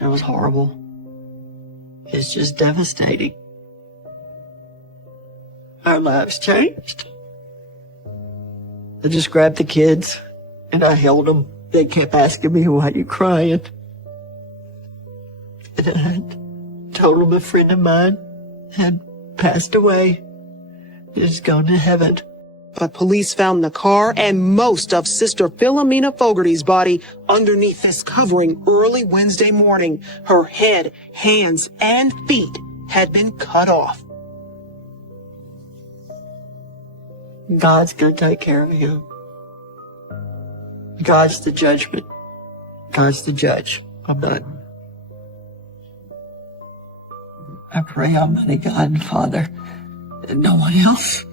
It was horrible. It's just devastating. Our lives changed. I just grabbed the kids and I held them. They kept asking me, "Why are you crying?" And I told them a friend of mine had passed away. He's gone to heaven. But police found the car and most of Sister Philomena Fogarty's body underneath this covering early Wednesday morning. Her head, hands, and feet had been cut off. God's going to take care of you. God's the judgment. God's the judge. I'm done. I pray, Almighty God and Father, that no one else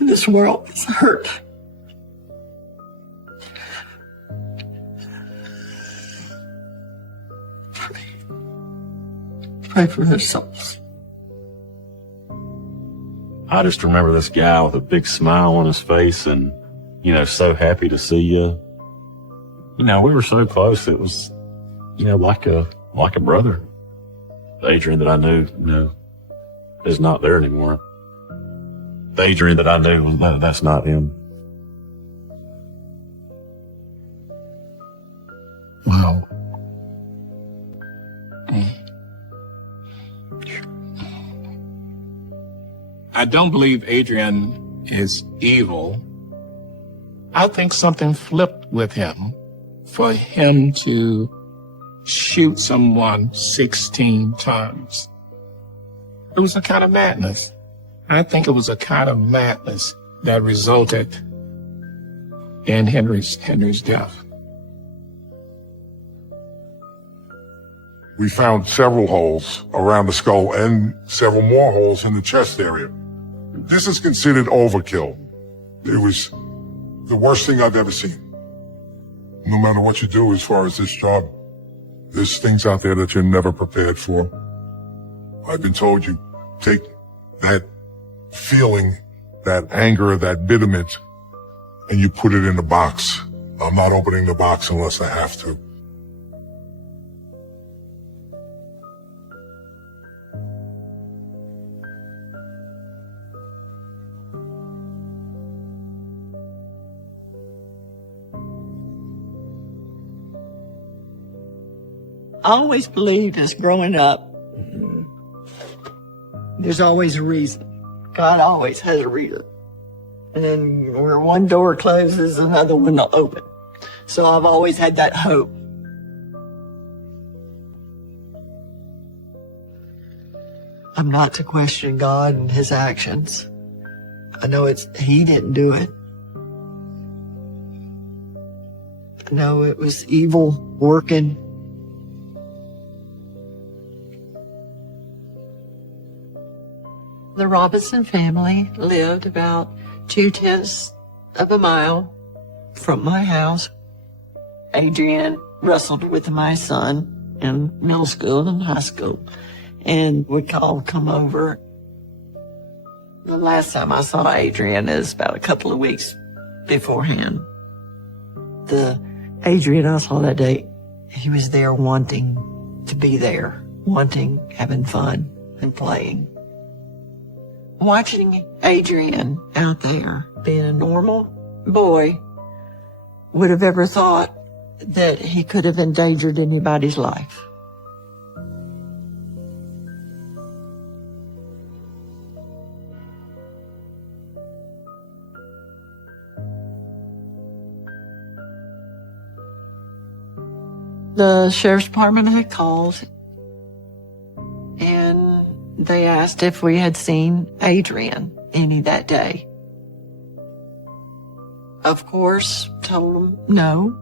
in this world is hurt. Pray for their souls. I just remember this guy with a big smile on his face and, so happy to see you. We were so close. It was, like a brother. The Adrian that I knew, is not there anymore. The Adrian that I knew, that's not him. Wow. I don't believe Adrian is evil. I think something flipped with him for him to shoot someone 16 times. It was a kind of madness. I think it was a kind of madness that resulted in Henry's death. We found several holes around the skull and several more holes in the chest area. This is considered overkill. It was the worst thing I've ever seen. No matter what you do as far as this job, there's things out there that you're never prepared for. I've been told you take that feeling, that anger, that bitterment, and you put it in a box. I'm not opening the box unless I have to. I always believed as growing up, there's always a reason. God always has a reason. And then where one door closes, another one will open. So I've always had that hope. I'm not to question God and his actions. I know he didn't do it. I know it was evil working. The Robinson family lived about 2/10 of a mile from my house. Adrian wrestled with my son in middle school and high school, and we'd all come over. The last time I saw Adrian is about a couple of weeks beforehand. The Adrian I saw that day, he was there wanting to be there, having fun and playing. Watching Adrian out there being a normal boy, would have ever thought that he could have endangered anybody's life. The sheriff's department had called and they asked if we had seen Adrian any that day. Of course, told them no.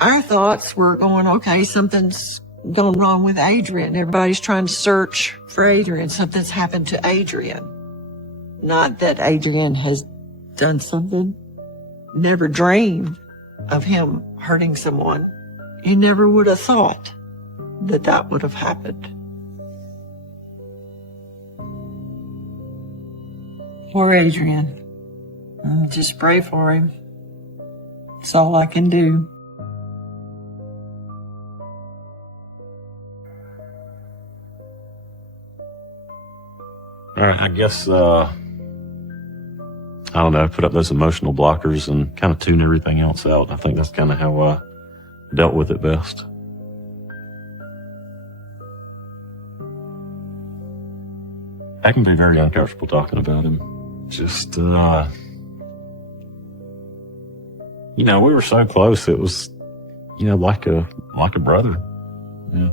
Our thoughts were going, okay, something's gone wrong with Adrian. Everybody's trying to search for Adrian. Something's happened to Adrian. Not that Adrian has done something. Never dreamed of him hurting someone. You never would have thought that that would have happened. Poor Adrian. Just pray for him. It's all I can do. All right, I guess, I don't know, put up those emotional blockers and kind of tune everything else out. I think that's kind of how I dealt with it best. I can be very uncomfortable talking about him. Just, we were so close. It was, like a brother. Yeah.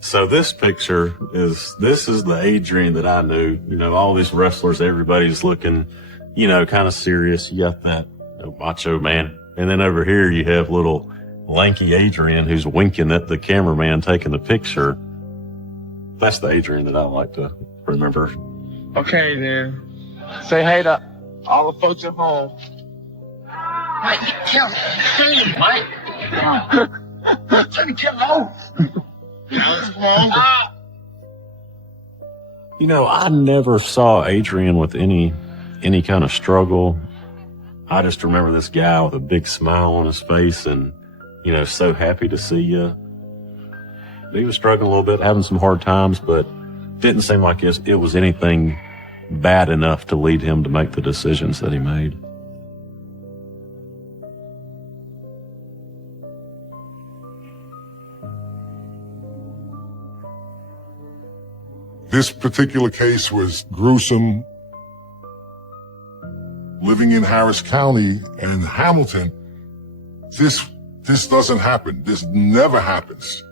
So this picture is the Adrian that I knew. All these wrestlers, everybody's looking, kind of serious. You got that macho man. And then over here you have little lanky Adrian who's winking at the cameraman taking the picture. That's the Adrian that I like to remember. Okay, then. Say hey to all the folks at home. Mike, tell me. Say it, Mike. Tell me, hello. I never saw Adrian with any kind of struggle. I just remember this guy with a big smile on his face and, so happy to see you. He was struggling a little bit, having some hard times, but didn't seem like it was anything bad enough to lead him to make the decisions that he made. This particular case was gruesome. Living in Harris County and Hamilton, this doesn't happen. This never happens.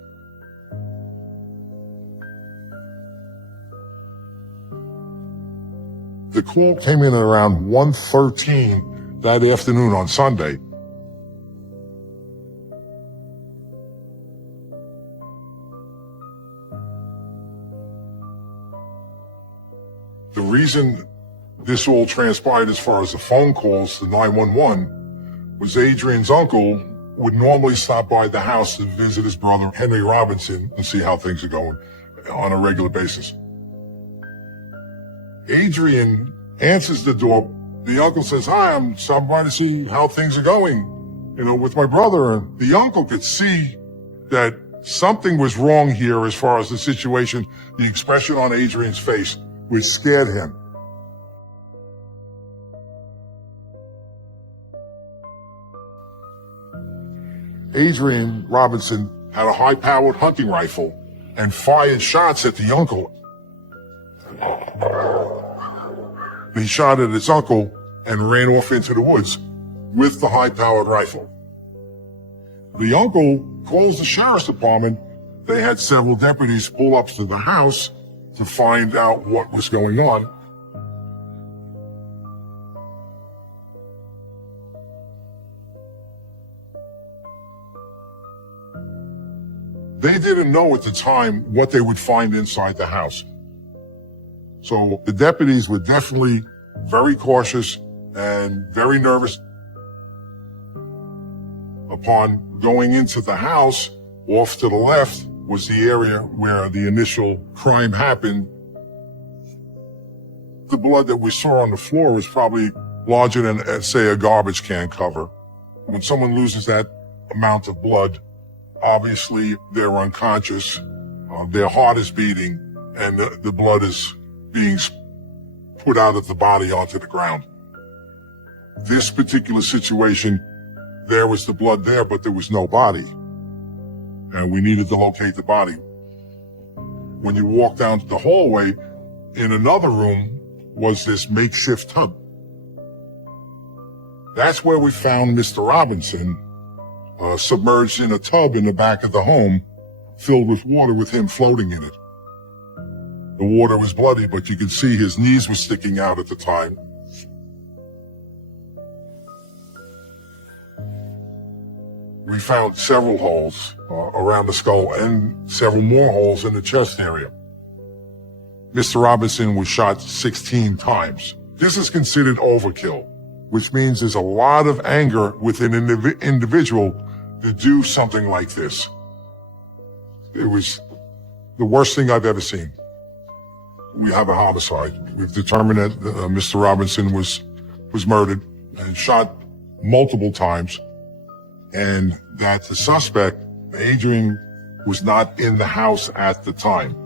The call came in around 1:13 that afternoon on Sunday. The reason this all transpired as far as the phone calls to 911 was Adrian's uncle would normally stop by the house to visit his brother, Henry Robinson, and see how things are going on a regular basis. Adrian answers the door. The uncle says, "Hi, I'm stopping by to see how things are going, with my brother." And the uncle could see that something was wrong here as far as the situation. The expression on Adrian's face, which scared him. Adrian Robinson had a high-powered hunting rifle and fired shots at the uncle. He shot at his uncle and ran off into the woods with the high-powered rifle. The uncle calls the sheriff's department. They had several deputies pull up to the house to find out what was going on. They didn't know at the time what they would find inside the house. So the deputies were definitely very cautious and very nervous. Upon going into the house, off to the left was the area where the initial crime happened. The blood that we saw on the floor was probably larger than, say, a garbage can cover. When someone loses that amount of blood, obviously they're unconscious, their heart is beating, and the blood is being put out of the body onto the ground. This particular situation, there was the blood there, but there was no body. And we needed to locate the body. When you walk down the hallway, in another room was this makeshift tub. That's where we found Mr. Robinson, submerged in a tub in the back of the home, filled with water with him floating in it. The water was bloody, but you could see his knees were sticking out at the time. We found several holes around the skull and several more holes in the chest area. Mr. Robinson was shot 16 times. This is considered overkill, which means there's a lot of anger within an individual to do something like this. It was the worst thing I've ever seen. We have a homicide. We've determined that Mr. Robinson was murdered and shot multiple times, and that the suspect, Adrian was not in the house at the time.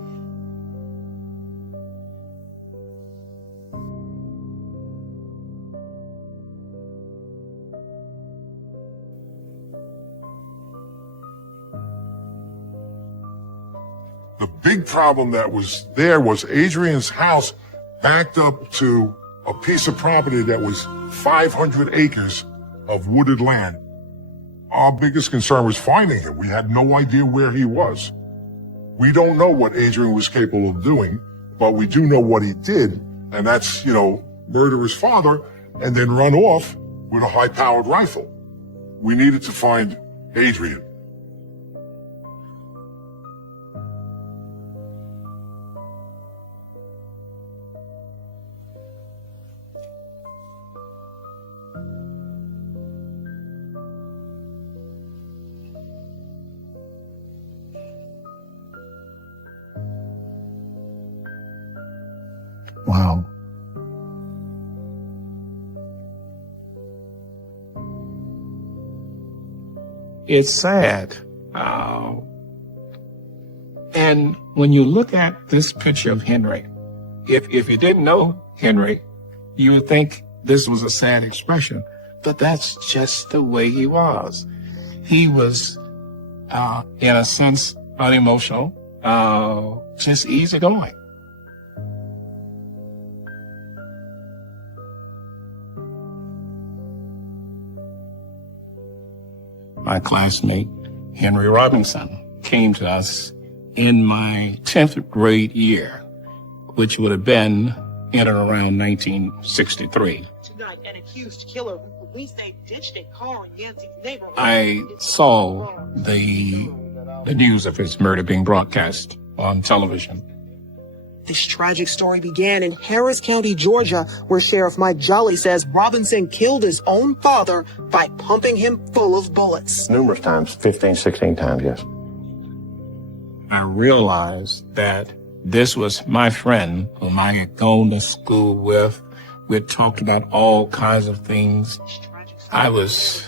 The big problem that was there was Adrian's house backed up to a piece of property that was 500 acres of wooded land. Our biggest concern was finding him. We had no idea where he was. We don't know what Adrian was capable of doing, but we do know what he did, and that's, murder his father and then run off with a high-powered rifle. We needed to find Adrian. Wow. It's sad. And when you look at this picture of Henry, if you didn't know Henry, you would think this was a sad expression, but that's just the way he was. He was, in a sense, unemotional, just easygoing. My classmate, Henry Robinson, came to us in my 10th grade year, which would have been in and around 1963. Tonight, an accused killer who police say ditched a car in Yancey's neighborhood. I saw the news of his murder being broadcast on television. This tragic story began in Harris County, Georgia, where Sheriff Mike Jolly says Robinson killed his own father by pumping him full of bullets. Numerous times, 15, 16 times, yes. I realized that this was my friend whom I had gone to school with. We had talked about all kinds of things. I was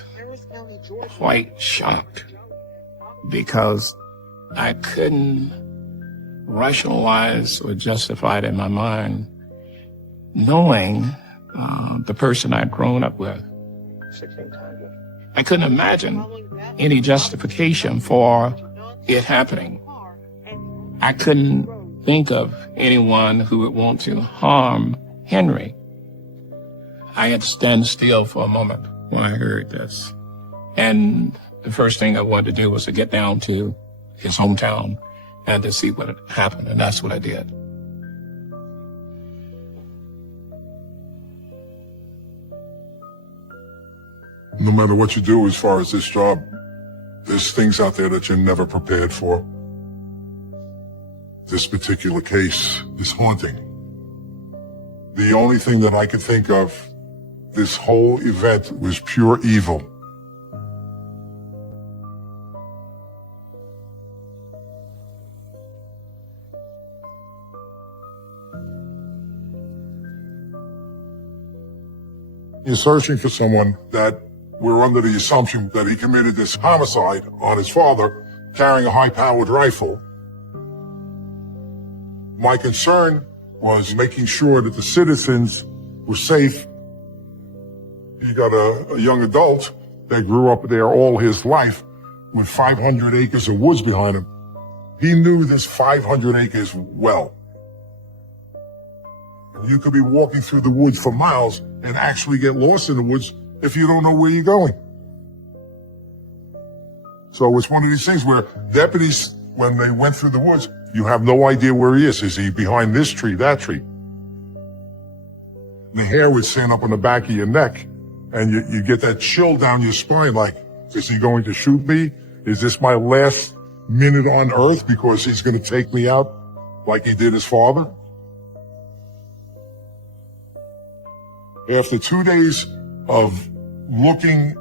quite shocked because I couldn't rationalize or justify it in my mind, knowing the person I'd grown up with. 16 times, yes. I couldn't imagine any justification for it happening. I couldn't think of anyone who would want to harm Henry. I had to stand still for a moment when I heard this. And the first thing I wanted to do was to get down to his hometown and to see what had happened, and that's what I did. No matter what you do as far as this job, there's things out there that you're never prepared for. This particular case is haunting. The only thing that I could think of, this whole event was pure evil. You're searching for someone that we're under the assumption that he committed this homicide on his father, carrying a high-powered rifle. My concern was making sure that the citizens were safe. You got a young adult that grew up there all his life with 500 acres of woods behind him. He knew this 500 acres well. You could be walking through the woods for miles and actually get lost in the woods if you don't know where you're going. So it's one of these things where deputies, when they went through the woods, you have no idea where he is. Is he behind this tree, that tree? The hair would stand up on the back of your neck, and you get that chill down your spine, like, is he going to shoot me? Is this my last minute on earth because he's going to take me out like he did his father? After 2 days of looking,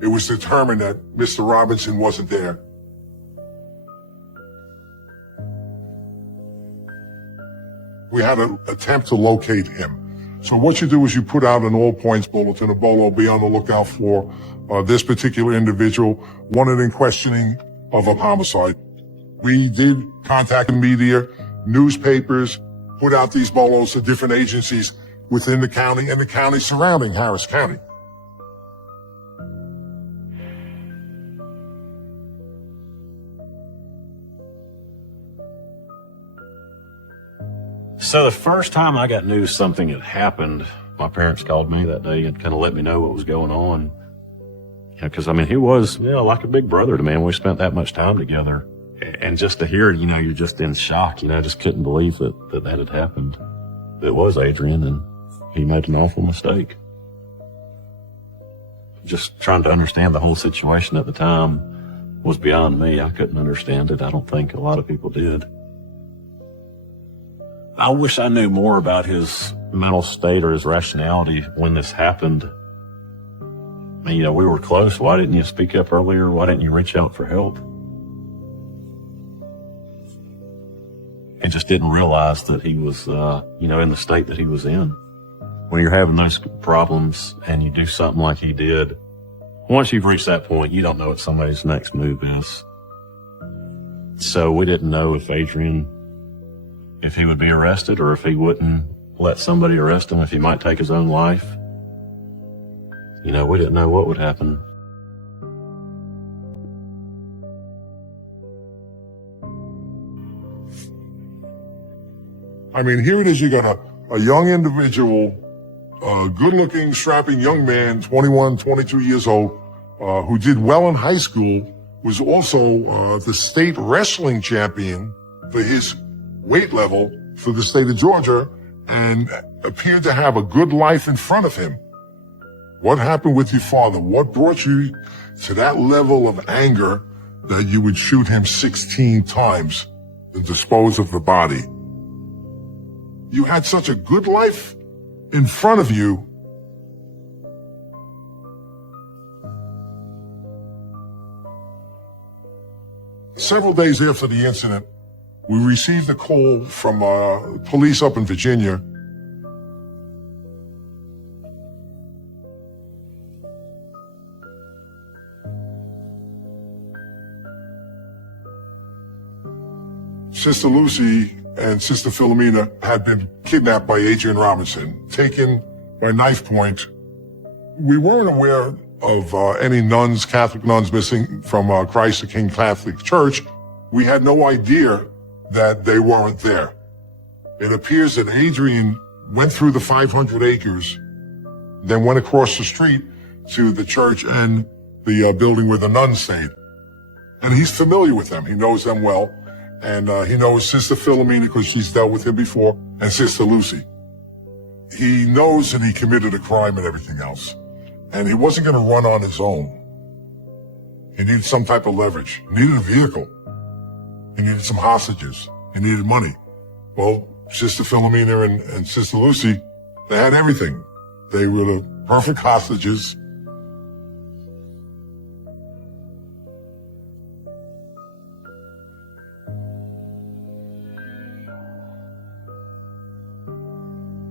it was determined that Mr. Robinson wasn't there. We had an attempt to locate him. So what you do is you put out an all points bulletin, a bolo, be on the lookout for this particular individual, wanted in questioning of a homicide. We did contact the media, newspapers, put out these bolos to different agencies within the county and the county surrounding Harris County. So the first time I got news something had happened, my parents called me that day and kind of let me know what was going on. Because, I mean, he was, like a big brother to me, and we spent that much time together. And just to hear it, you're just in shock. I just couldn't believe that had happened. It was Adrian, and he made an awful mistake. Just trying to understand the whole situation at the time was beyond me. I couldn't understand it. I don't think a lot of people did. I wish I knew more about his mental state or his rationality when this happened. I mean, we were close. Why didn't you speak up earlier? Why didn't you reach out for help? I just didn't realize that he was, in the state that he was in. When you're having those problems and you do something like he did, once you've reached that point, you don't know what somebody's next move is. So we didn't know if he would be arrested or if he wouldn't let somebody arrest him, if he might take his own life. We didn't know what would happen. I mean, here it is. You got a young individual, a good-looking, strapping young man, 21, 22 years old, who did well in high school, was also the state wrestling champion for his weight level for the state of Georgia, and appeared to have a good life in front of him. What happened with your father? What brought you to that level of anger that you would shoot him 16 times and dispose of the body? You had such a good life in front of you. Several days after the incident, we received a call from police up in Virginia. Sister Lucy and Sister Philomena had been kidnapped by Adrian Robinson, taken by knife point. We weren't aware of any nuns, Catholic nuns, missing from Christ the King Catholic Church. We had no idea that they weren't there. It appears that Adrian went through the 500 acres, then went across the street to the church and the building where the nuns stayed. And he's familiar with them. He knows them well. And he knows Sister Philomena because she's dealt with him before, and Sister Lucy. He knows that he committed a crime and everything else. And he wasn't going to run on his own. He needed some type of leverage. He needed a vehicle. He needed some hostages. He needed money. Well, Sister Philomena and Sister Lucy, they had everything. They were the perfect hostages.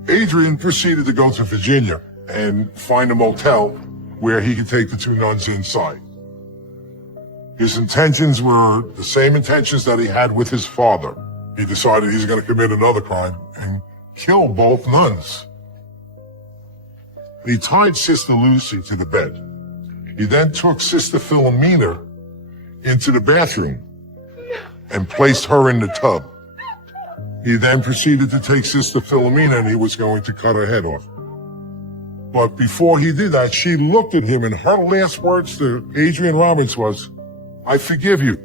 Adrian proceeded to go to Virginia and find a motel where he could take the two nuns inside. His intentions were the same intentions that he had with his father. He decided he's going to commit another crime and kill both nuns. He tied Sister Lucy to the bed. He then took Sister Philomena into the bathroom and placed her in the tub. He then proceeded to take Sister Philomena and he was going to cut her head off. But before he did that, she looked at him and her last words to Adrian Robbins was, "I forgive you."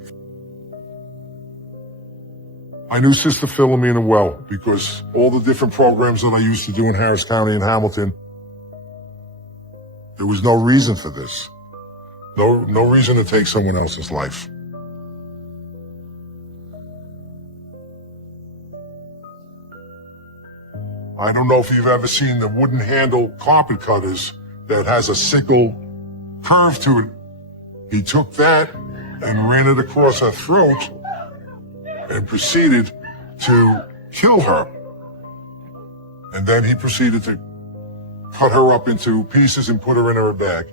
I knew Sister Philomena well because all the different programs that I used to do in Harris County and Hamilton, there was no reason for this. No reason to take someone else's life. I don't know if you've ever seen the wooden handle carpet cutters that has a sickle curve to it. He took that and ran it across her throat and proceeded to kill her. And then he proceeded to cut her up into pieces and put her in her bag.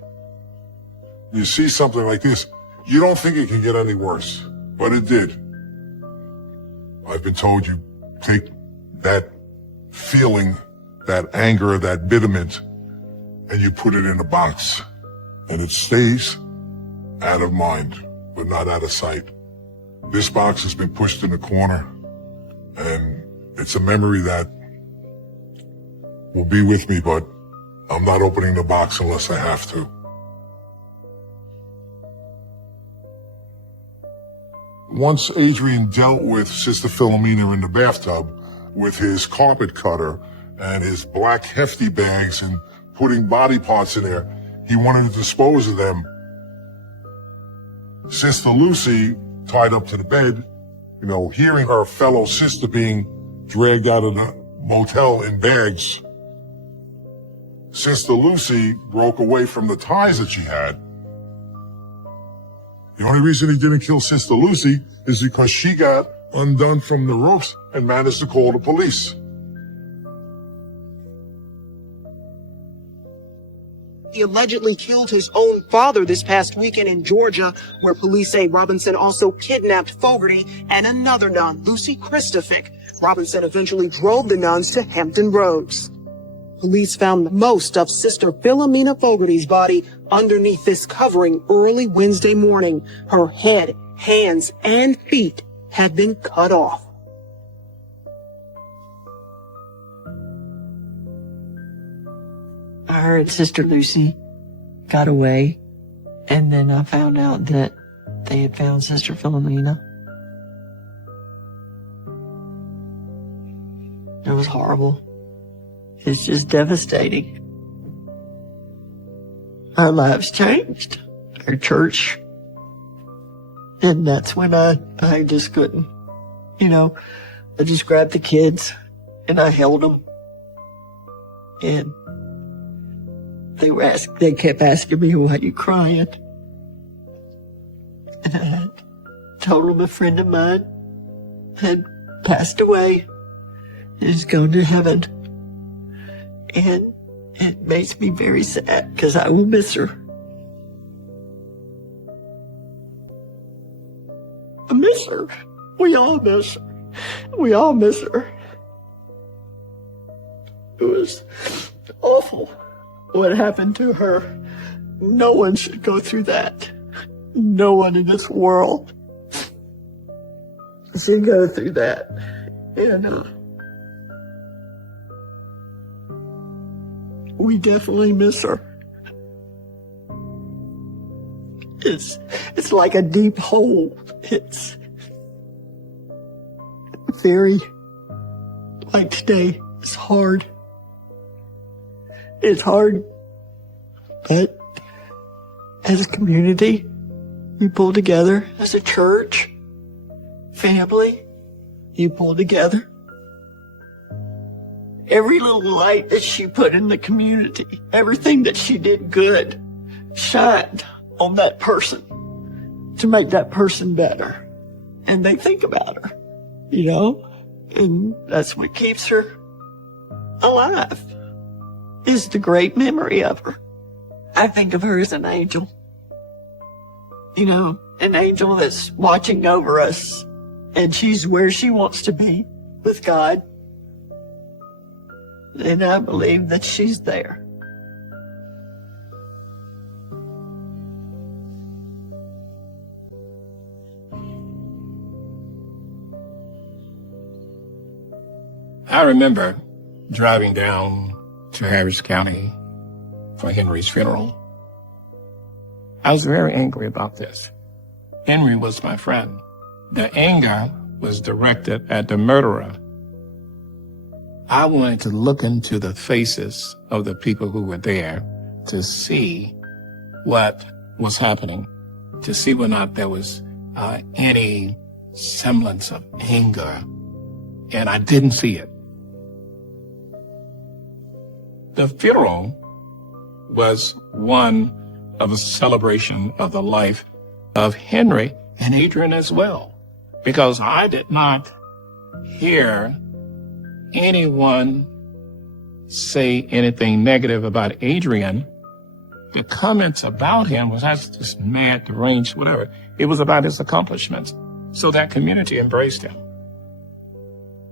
You see something like this, you don't think it can get any worse, but it did. I've been told you take that feeling, that anger, that bitterment, and you put it in a box, and it stays out of mind, but not out of sight. This box has been pushed in the corner, and it's a memory that will be with me, but I'm not opening the box unless I have to. Once Adrian dealt with Sister Philomena in the bathtub with his carpet cutter and his black hefty bags and putting body parts in there, he wanted to dispose of them. Sister Lucy, tied up to the bed, hearing her fellow sister being dragged out of the motel in bags, Sister Lucy broke away from the ties that she had. The only reason he didn't kill Sister Lucy is because she got undone from the ropes and managed to call the police. He allegedly killed his own father this past weekend in Georgia, where police say Robinson also kidnapped Fogarty and another nun, Lucy Christofic. Robinson eventually drove the nuns to Hampton Roads. Police found most of Sister Philomena Fogarty's body underneath this covering early Wednesday morning. Her head, hands, and feet had been cut off. I heard Sister Lucy got away, and then I found out that they had found Sister Philomena. It was horrible. It's just devastating. Our lives changed, our church. And that's when I just couldn't, I just grabbed the kids and I held them. And they kept asking me, why are you crying? And I told them a friend of mine had passed away and is going to heaven. And it makes me very sad because I will miss her. I miss her. We all miss her. We all miss her. It was awful what happened to her. No one should go through that. No one in this world should go through that. And we definitely miss her. It's like a deep hole. It's very, like today, it's hard. It's hard, but as a community, we pull together. As a church, family, you pull together. Every little light that she put in the community, everything that she did good, shined on that person to make that person better. And they think about her, and that's what keeps her alive, is the great memory of her. I think of her as an angel, an angel that's watching over us, and she's where she wants to be with God. And I believe that she's there. I remember driving down to Harris County for Henry's funeral. I was very angry about this. Henry was my friend. The anger was directed at the murderer. I wanted to look into the faces of the people who were there to see what was happening, to see whether or not there was any semblance of anger, and I didn't see it. The funeral was one of a celebration of the life of Henry and Adrian as well, because I did not hear anyone say anything negative about Adrian. The comments about him was, that's just mad, deranged, whatever. It was about his accomplishments. So that community embraced him.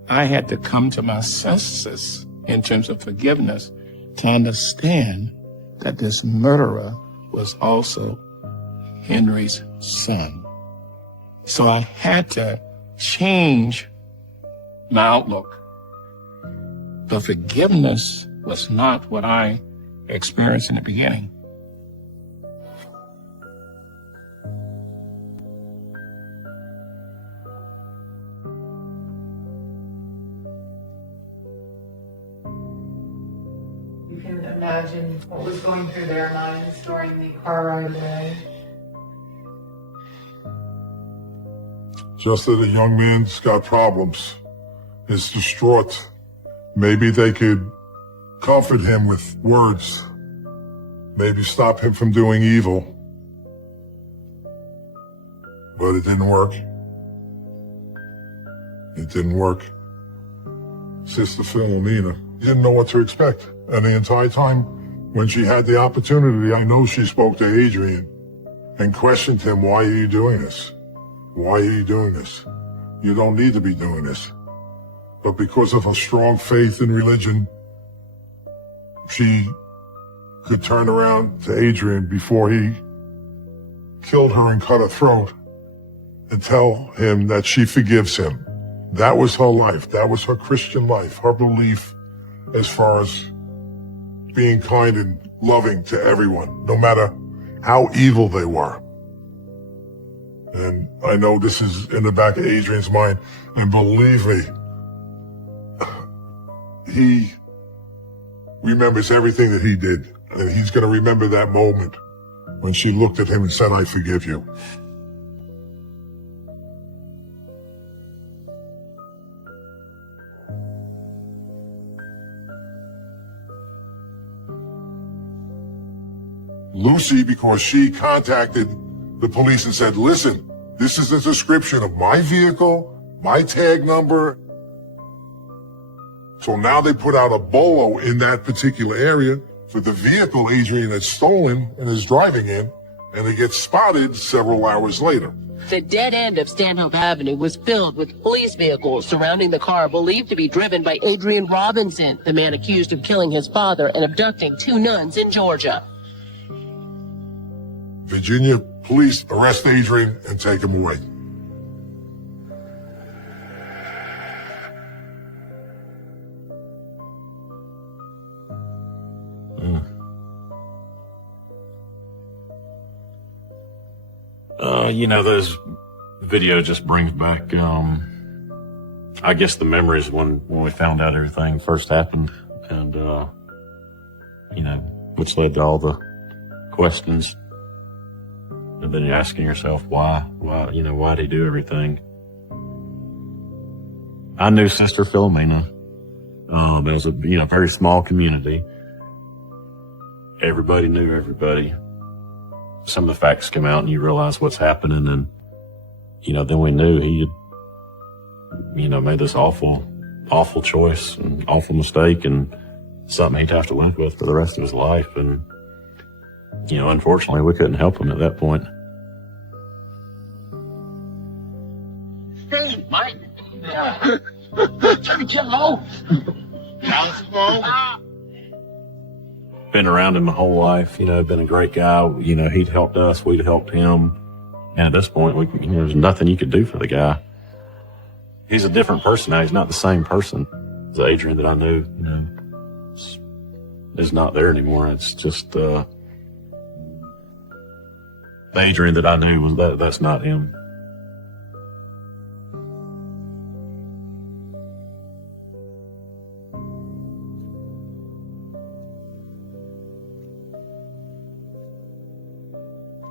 I had to come to my senses in terms of forgiveness to understand that this murderer was also Henry's son. So I had to change my outlook. The forgiveness was not what I experienced in the beginning. You can imagine what was going through their minds during the car ride away. Just that a young man's got problems, is distraught. Maybe they could comfort him with words. Maybe stop him from doing evil. But it didn't work. It didn't work. Sister Philomena didn't know what to expect. And the entire time when she had the opportunity, I know she spoke to Adrian and questioned him, why are you doing this? Why are you doing this? You don't need to be doing this. But because of her strong faith in religion, she could turn around to Adrian before he killed her and cut her throat and tell him that she forgives him. That was her life. That was her Christian life, her belief as far as being kind and loving to everyone, no matter how evil they were. And I know this is in the back of Adrian's mind, and believe me, he remembers everything that he did, and he's going to remember that moment when she looked at him and said, I forgive you. Lucy, because she contacted the police and said, listen, this is a description of my vehicle, my tag number. So now they put out a bolo in that particular area for the vehicle Adrian had stolen and is driving in, and it gets spotted several hours later. The dead end of Stanhope Avenue was filled with police vehicles surrounding the car believed to be driven by Adrian Robinson, the man accused of killing his father and abducting 2 nuns in Georgia. Virginia police arrest Adrian and take him away. Those video just brings back, I guess the memories when we found out everything first happened, and, which led to all the questions. And then you're asking yourself, why'd he do everything? I knew Sister Philomena. It was a, very small community. Everybody knew everybody. Some of the facts come out and you realize what's happening, and, then we knew he had, made this awful choice and awful mistake, and something he'd have to live with for the rest of his life. And, unfortunately, we couldn't help him at that point. Hey, Mike. Trying to get low. Been around him my whole life, been a great guy. He'd helped us, we'd helped him. And at this point, there's nothing you could do for the guy. He's a different person now. He's not the same person. The Adrian that I knew, is not there anymore. It's just, the Adrian that I knew that's not him.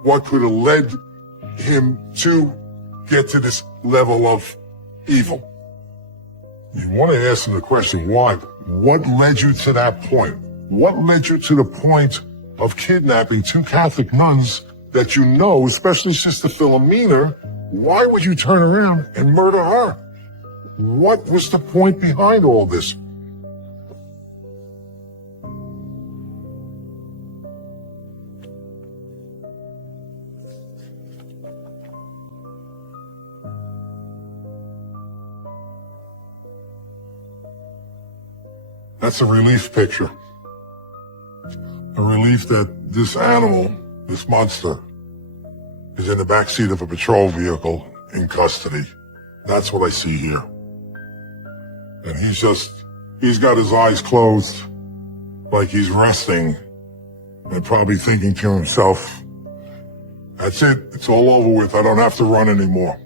What could have led him to get to this level of evil? You want to ask him the question, why? What led you to that point? What led you to the point of kidnapping 2 Catholic nuns that you know, especially Sister Philomena? Why would you turn around and murder her? What was the point behind all this? That's a relief picture. A relief that this animal, this monster, is in the backseat of a patrol vehicle in custody. That's what I see here. And he's got his eyes closed like he's resting and probably thinking to himself, that's it. It's all over with. I don't have to run anymore.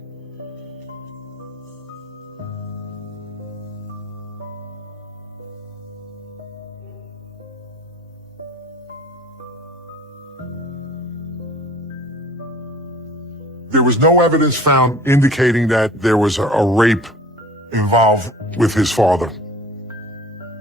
There was no evidence found indicating that there was a rape involved with his father.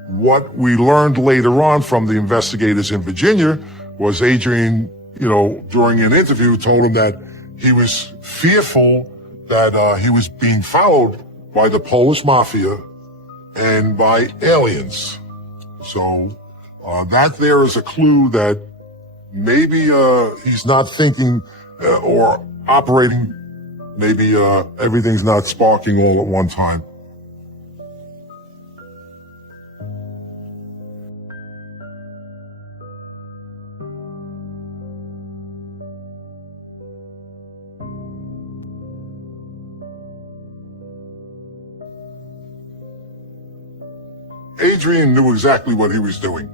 What we learned later on from the investigators in Virginia was Adrian, during an interview told him that he was fearful that he was being followed by the Polish mafia and by aliens. So that there is a clue that maybe he's not thinking or operating, maybe everything's not sparking all at one time. Adrian knew exactly what he was doing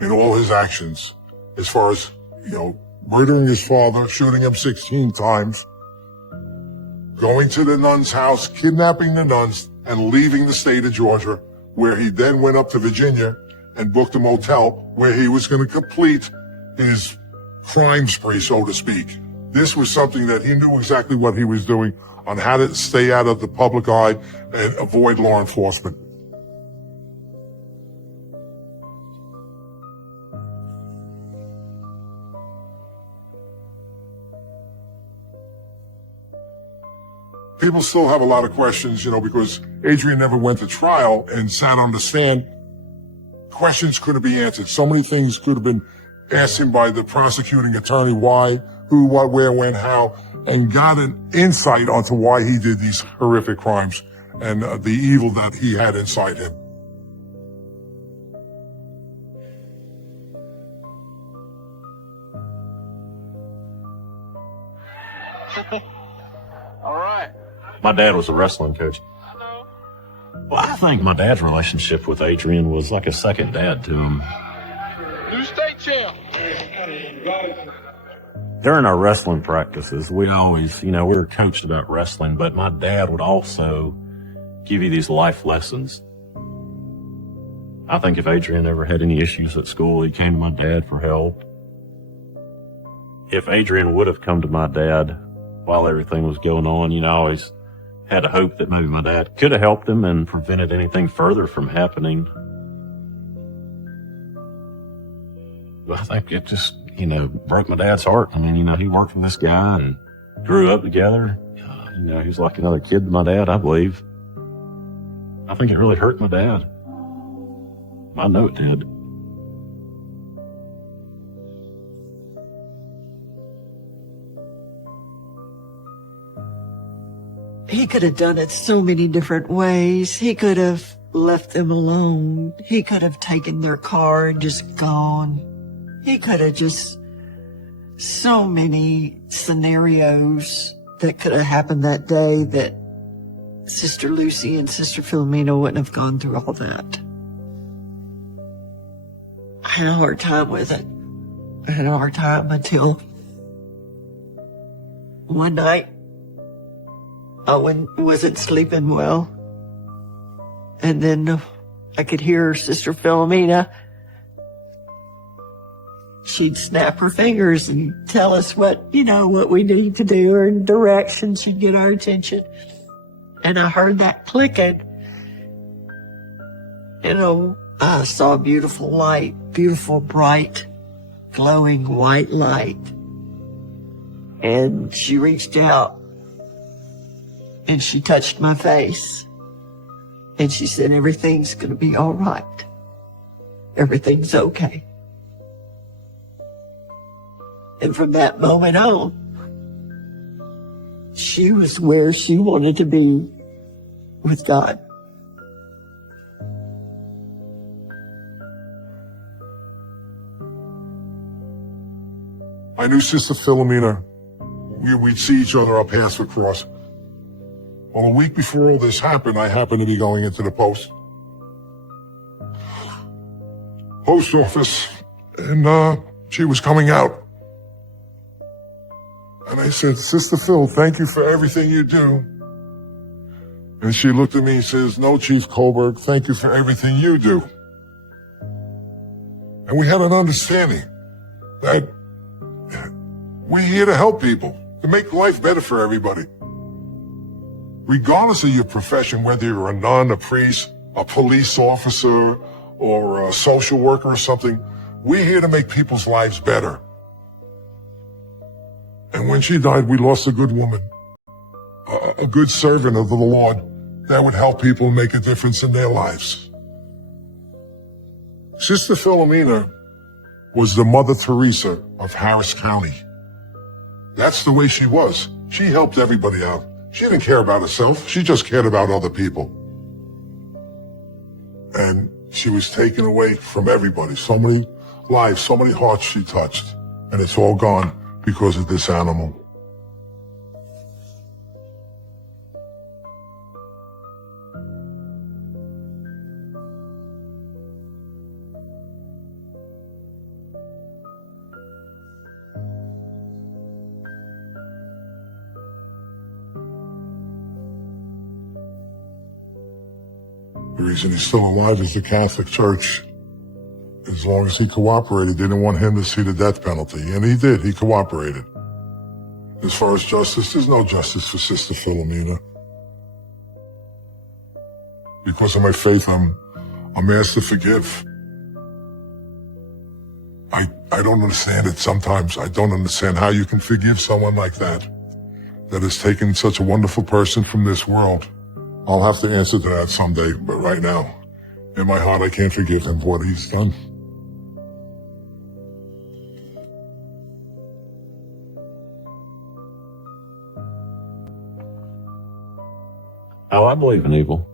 in all his actions, as far as, murdering his father, shooting him 16 times, going to the nun's house, kidnapping the nuns, and leaving the state of Georgia, where he then went up to Virginia and booked a motel where he was going to complete his crime spree, so to speak. This was something that he knew exactly what he was doing on how to stay out of the public eye and avoid law enforcement. People still have a lot of questions, because Adrian never went to trial and sat on the stand. Questions couldn't be answered. So many things could have been asked him by the prosecuting attorney, why, who, what, where, when, how, and got an insight onto why he did these horrific crimes and the evil that he had inside him. All right. My dad was a wrestling coach. Well, I think my dad's relationship with Adrian was like a second dad to him. New state champ. During our wrestling practices, we always, we were coached about wrestling, but my dad would also give you these life lessons. I think if Adrian ever had any issues at school, he came to my dad for help. If Adrian would have come to my dad while everything was going on, I always had a hope that maybe my dad could have helped him and prevented anything further from happening. But I think it just, broke my dad's heart. I mean, he worked for this guy and grew up together. He was like another kid to my dad, I believe. I think it really hurt my dad. I know it did. He could have done it so many different ways. He could have left them alone. He could have taken their car and just gone. He could have just, so many scenarios that could have happened that day that Sister Lucy and Sister Philomena wouldn't have gone through all that. I had a hard time with it. I had a hard time until one night I wasn't sleeping well. And then I could hear Sister Philomena. She'd snap her fingers and tell us what we need to do, or direction. She'd get our attention. And I heard that clicking. I saw a beautiful light, beautiful, bright, glowing white light. And she reached out and she touched my face. And she said, everything's going to be all right. Everything's okay. And from that moment on, she was where she wanted to be with God. I knew Sister Philomena. We'd see each other, our paths would cross. Well, a week before all this happened, I happened to be going into the post office, and she was coming out. And I said, Sister Phil, thank you for everything you do. And she looked at me and says, no, Chief Kohlberg, thank you for everything you do. And we had an understanding that we're here to help people, to make life better for everybody. Regardless of your profession, whether you're a nun, a priest, a police officer, or a social worker or something, we're here to make people's lives better. And when she died, we lost a good woman, a good servant of the Lord that would help people make a difference in their lives. Sister Philomena was the Mother Teresa of Harris County. That's the way she was. She helped everybody out. She didn't care about herself. She just cared about other people. And she was taken away from everybody. So many lives, so many hearts she touched. And it's all gone because of this animal. The reason he's still alive is the Catholic Church. As long as he cooperated, they didn't want him to see the death penalty. And he did. He cooperated. As far as justice, there's no justice for Sister Philomena. Because of my faith, I'm asked to forgive. I don't understand it sometimes. I don't understand how you can forgive someone like that has taken such a wonderful person from this world. I'll have to answer to that someday, but right now, in my heart, I can't forgive him for what he's done. Oh, I believe in evil.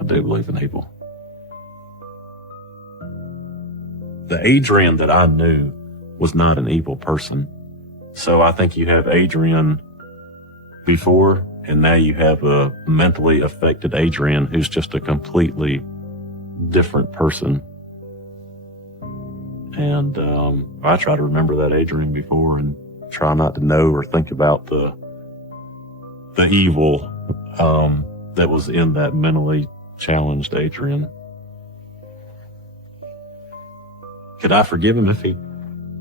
I do believe in evil. The Adrian that I knew was not an evil person. So I think you have Adrian before, and now you have a mentally affected Adrian who's just a completely different person. And I try to remember that Adrian before and try not to know or think about the evil that was in that mentally challenged Adrian. Could I forgive him if he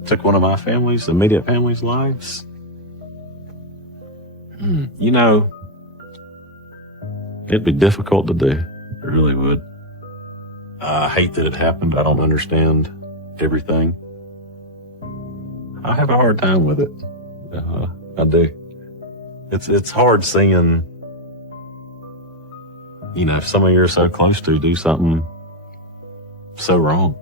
took one of my immediate family's lives? You know, it'd be difficult to do. It really would. I hate that it happened. I don't understand everything. I have a hard time with it. I do. It's hard seeing, if somebody you're so close to do something so wrong.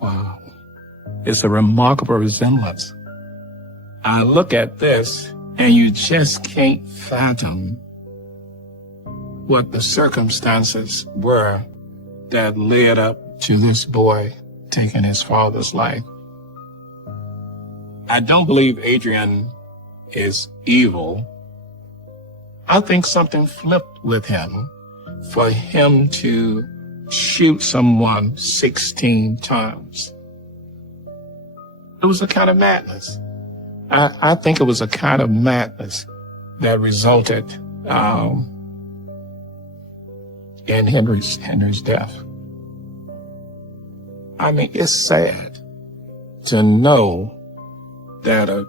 Wow. It's a remarkable resemblance. I look at this and you just can't fathom what the circumstances were that led up to this boy taking his father's life. I don't believe Adrian is evil. I think something flipped with him for him to shoot someone 16 times. It was a kind of madness. I think it was a kind of madness that resulted in Henry's death. I mean, it's sad to know that a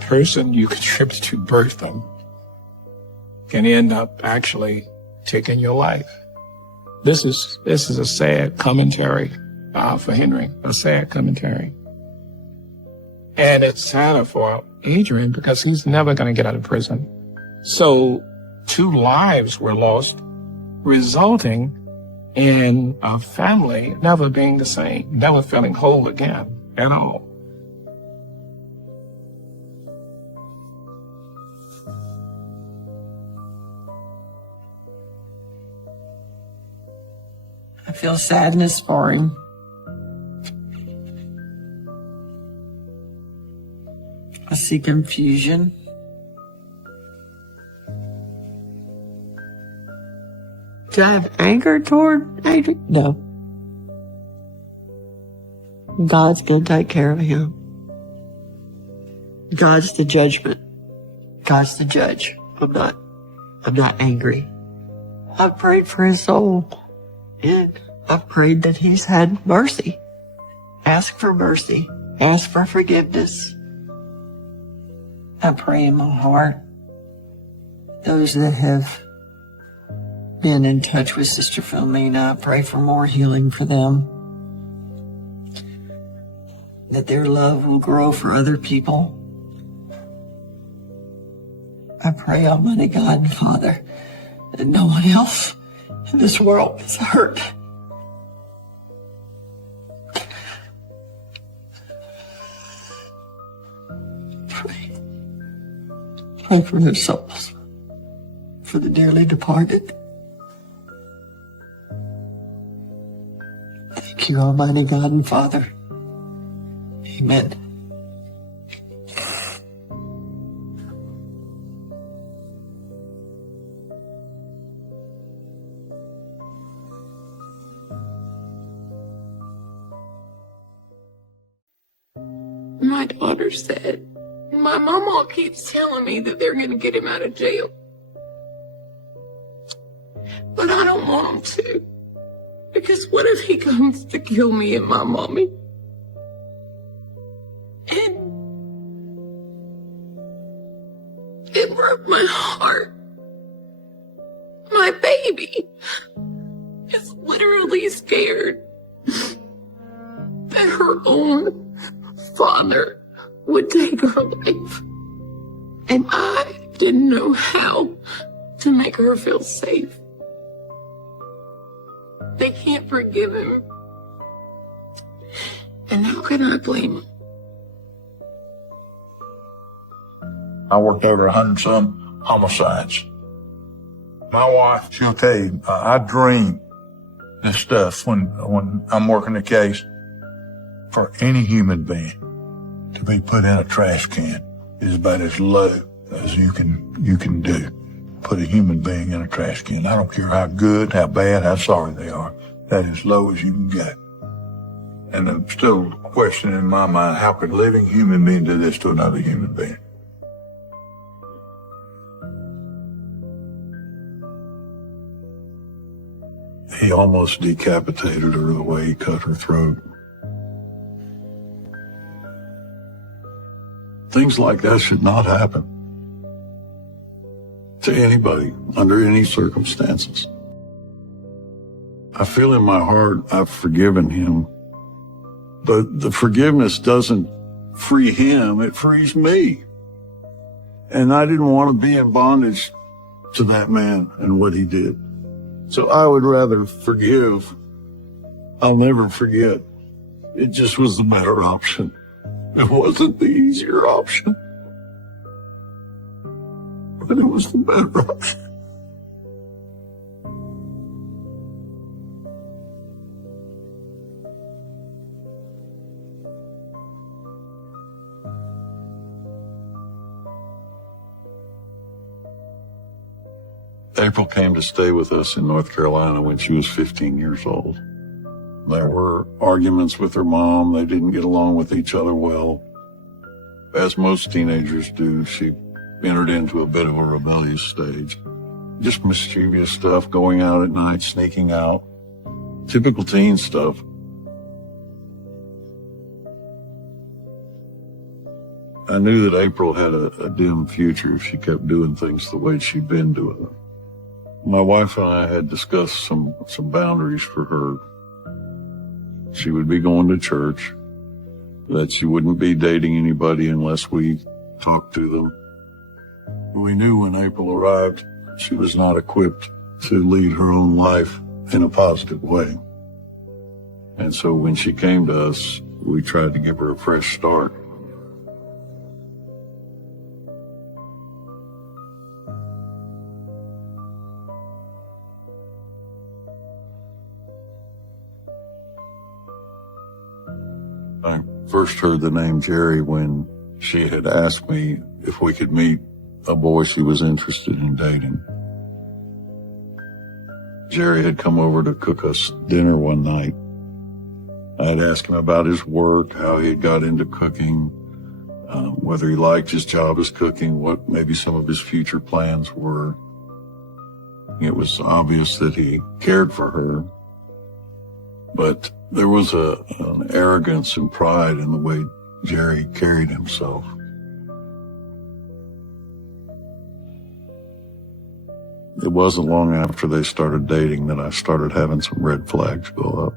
person you contribute to birth them can end up actually taking your life. This is a sad commentary for Henry, a sad commentary. And it's sadder for Adrian because he's never going to get out of prison. So 2 lives were lost, resulting in a family never being the same, never feeling whole again at all. feel sadness for him. I see confusion. Do I have anger toward Adrian? No. God's going to take care of him. God's the judgment. God's the judge. I'm not angry. I've prayed for his soul. And I've prayed that he's had mercy. Ask for mercy. Ask for forgiveness. I pray in my heart, those that have been in touch with Sister Philomena, I pray for more healing for them. That their love will grow for other people. I pray, Almighty God and Father, that no one else in this world is hurt. Pray for their souls, for the dearly departed. Thank you, Almighty God and Father. Amen. My daughter said, my mama keeps telling me that they're going to get him out of jail. But I don't want him to. Because what if he comes to kill me and my mommy? And it broke my heart. My baby is literally scared that her own father would take her life. And I didn't know how to make her feel safe. They can't forgive him. And how can I blame him? I worked over 100-some homicides. My wife, she'll tell you, I dream this stuff when I'm working the case. For any human being to be put in a trash can is about as low as you can do. Put a human being in a trash can. I don't care how good, how bad, how sorry they are. That is low as you can go. And I'm still questioning in my mind, how could a living human being do this to another human being? He almost decapitated her the way he cut her throat. Things like that should not happen to anybody under any circumstances. I feel in my heart I've forgiven him, but the forgiveness doesn't free him, it frees me. And I didn't want to be in bondage to that man and what he did. So I would rather forgive. I'll never forget. It just was the better option. It wasn't the easier option, but it was the better option. April came to stay with us in North Carolina when she was 15 years old. There were arguments with her mom. They didn't get along with each other well. As most teenagers do, she entered into a bit of a rebellious stage. Just mischievous stuff, going out at night, sneaking out. Typical teen stuff. I knew that April had a dim future if she kept doing things the way she'd been doing them. My wife and I had discussed some boundaries for her. She would be going to church, that she wouldn't be dating anybody unless we talked to them. We knew when April arrived, she was not equipped to lead her own life in a positive way. And so when she came to us, we tried to give her a fresh start. first heard the name Jerry when she had asked me if we could meet a boy she was interested in dating. Jerry had come over to cook us dinner one night. I had asked him about his work, how he had got into cooking, whether he liked his job as cooking, what maybe some of his future plans were. It was obvious that he cared for her, but there was an arrogance and pride in the way Jerry carried himself. It wasn't long after they started dating that I started having some red flags go up.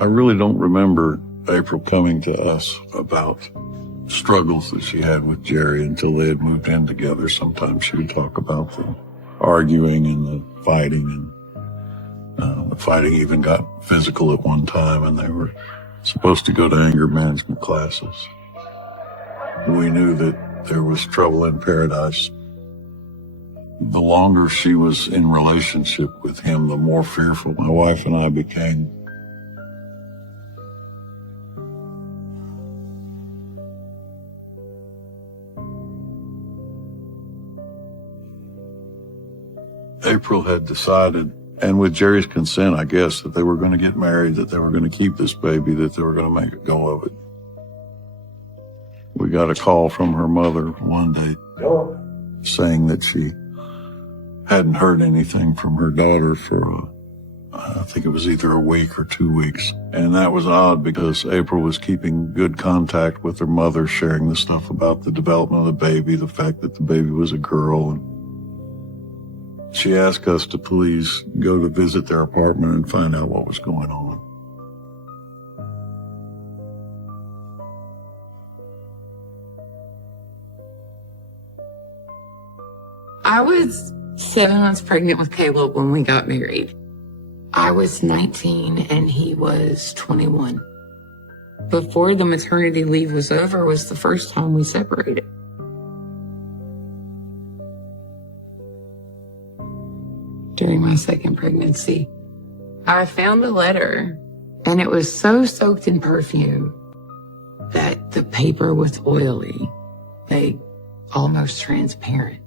I really don't remember April coming to us about struggles that she had with Jerry until they had moved in together. Sometimes she would talk about the arguing and the fighting, and the fighting even got physical at one time, and they were supposed to go to anger management classes. We knew that there was trouble in paradise. The longer she was in relationship with him, the more fearful my wife and I became. April had decided, and with Jerry's consent, I guess, that they were going to get married, that they were going to keep this baby, that they were going to make a go of it. We got a call from her mother one day saying that she hadn't heard anything from her daughter for, I think it was either a week or 2 weeks. And that was odd because April was keeping good contact with her mother, sharing the stuff about the development of the baby, the fact that the baby was a girl. And she asked us to please go to visit their apartment and find out what was going on. I was 7 months pregnant with Caleb when we got married. I was 19 and he was 21. Before the maternity leave was over was the first time we separated. During my second pregnancy, I found a letter, and it was so soaked in perfume that the paper was oily, like almost transparent.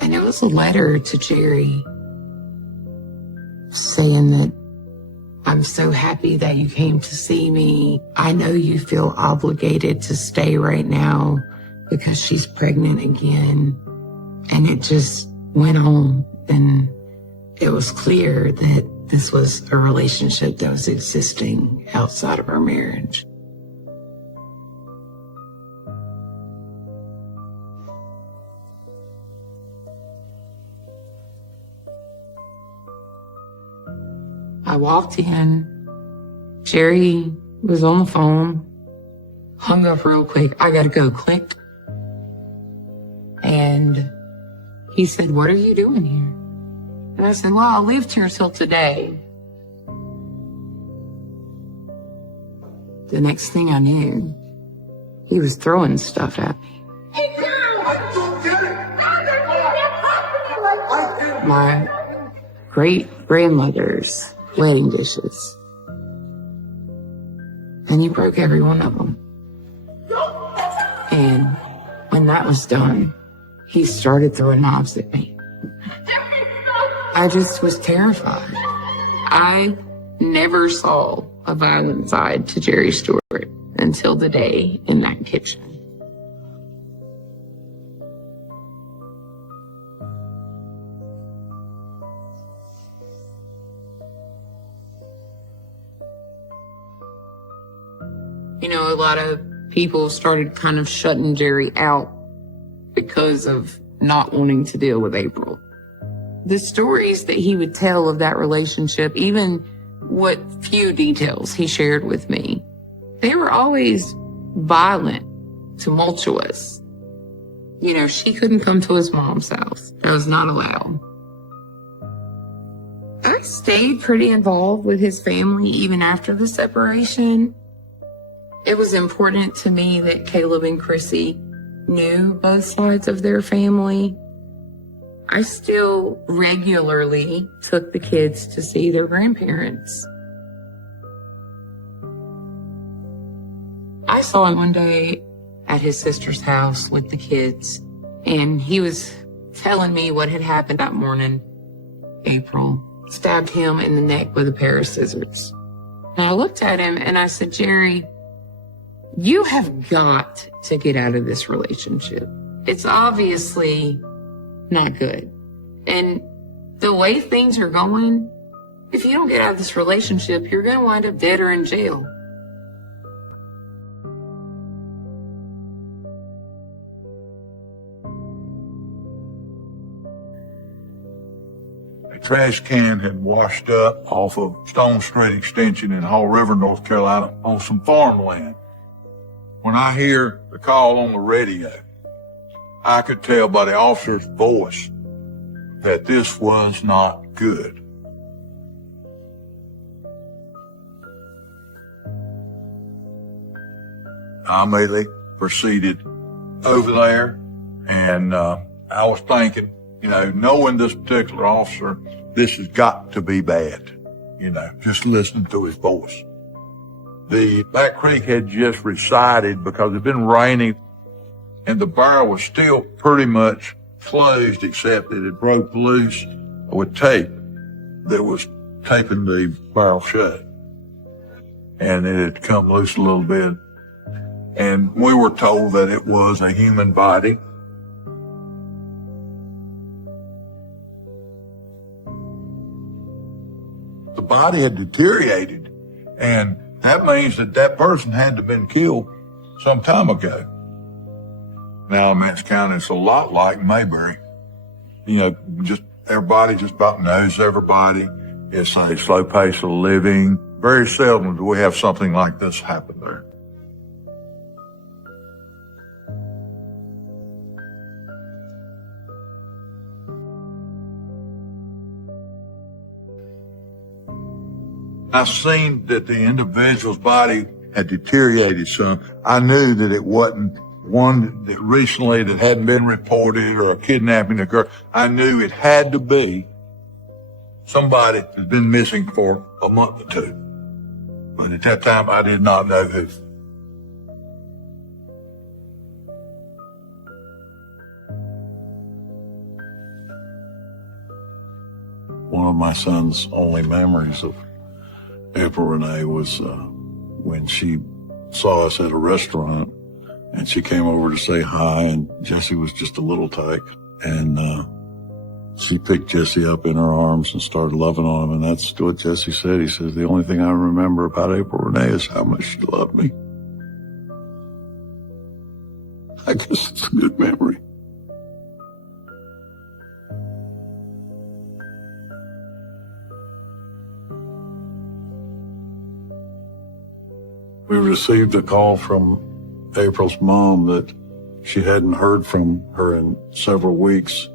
And it was a letter to Jerry saying that I'm so happy that you came to see me. I know you feel obligated to stay right now because she's pregnant again. And it just went on. And it was clear that this was a relationship that was existing outside of our marriage. I walked in. Jerry was on the phone, hung up real quick. I gotta go, click. And he said, "What are you doing here?" And I said, "Well, I lived here till today." The next thing I knew, he was throwing stuff at me. My great-grandmother's wedding dishes. And he broke every one of them. And when that was done, he started throwing knives at me. I just was terrified. I never saw a violent side to Jerry Stewart until the day in that kitchen. You know, a lot of people started kind of shutting Jerry out because of not wanting to deal with April. The stories that he would tell of that relationship, even what few details he shared with me, they were always violent, tumultuous. You know, she couldn't come to his mom's house. That was not allowed. I stayed pretty involved with his family even after the separation. It was important to me that Caleb and Chrissy knew both sides of their family. I still regularly took the kids to see their grandparents. I saw him one day at his sister's house with the kids, and he was telling me what had happened that morning. April stabbed him in the neck with a pair of scissors. And I looked at him and I said, Jerry, you have got to get out of this relationship. It's obviously not good. And the way things are going, if you don't get out of this relationship, you're going to wind up dead or in jail. A trash can had washed up off of Stone Street Extension in Hall River, North Carolina, on some farmland. When I hear the call on the radio, I could tell by the officer's voice that this was not good. I immediately proceeded over there, and I was thinking, knowing this particular officer, this has got to be bad, just listening to his voice. The Back Creek had just receded because it had been raining, and the barrel was still pretty much closed, except that it broke loose with tape that was taping the barrel shut. And it had come loose a little bit. And we were told that it was a human body. The body had deteriorated, and that means that person had to have been killed some time ago. Now, in Alamance County, it's a lot like Mayberry. Just everybody just about knows everybody. It's a slow pace of living. Very seldom do we have something like this happen there. I seen that the individual's body had deteriorated some. I knew that it wasn't one that recently that hadn't been reported or a kidnapping occurred. I knew it had to be somebody that's been missing for a month or two. But at that time, I did not know who. One of my son's only memories of April Renee was when she saw us at a restaurant, and she came over to say hi, and Jesse was just a little tyke, and she picked Jesse up in her arms and started loving on him, and that's what Jesse said. He says, the only thing I remember about April Renee is how much she loved me. I guess it's a good memory. We received a call from April's mom that she hadn't heard from her in several weeks.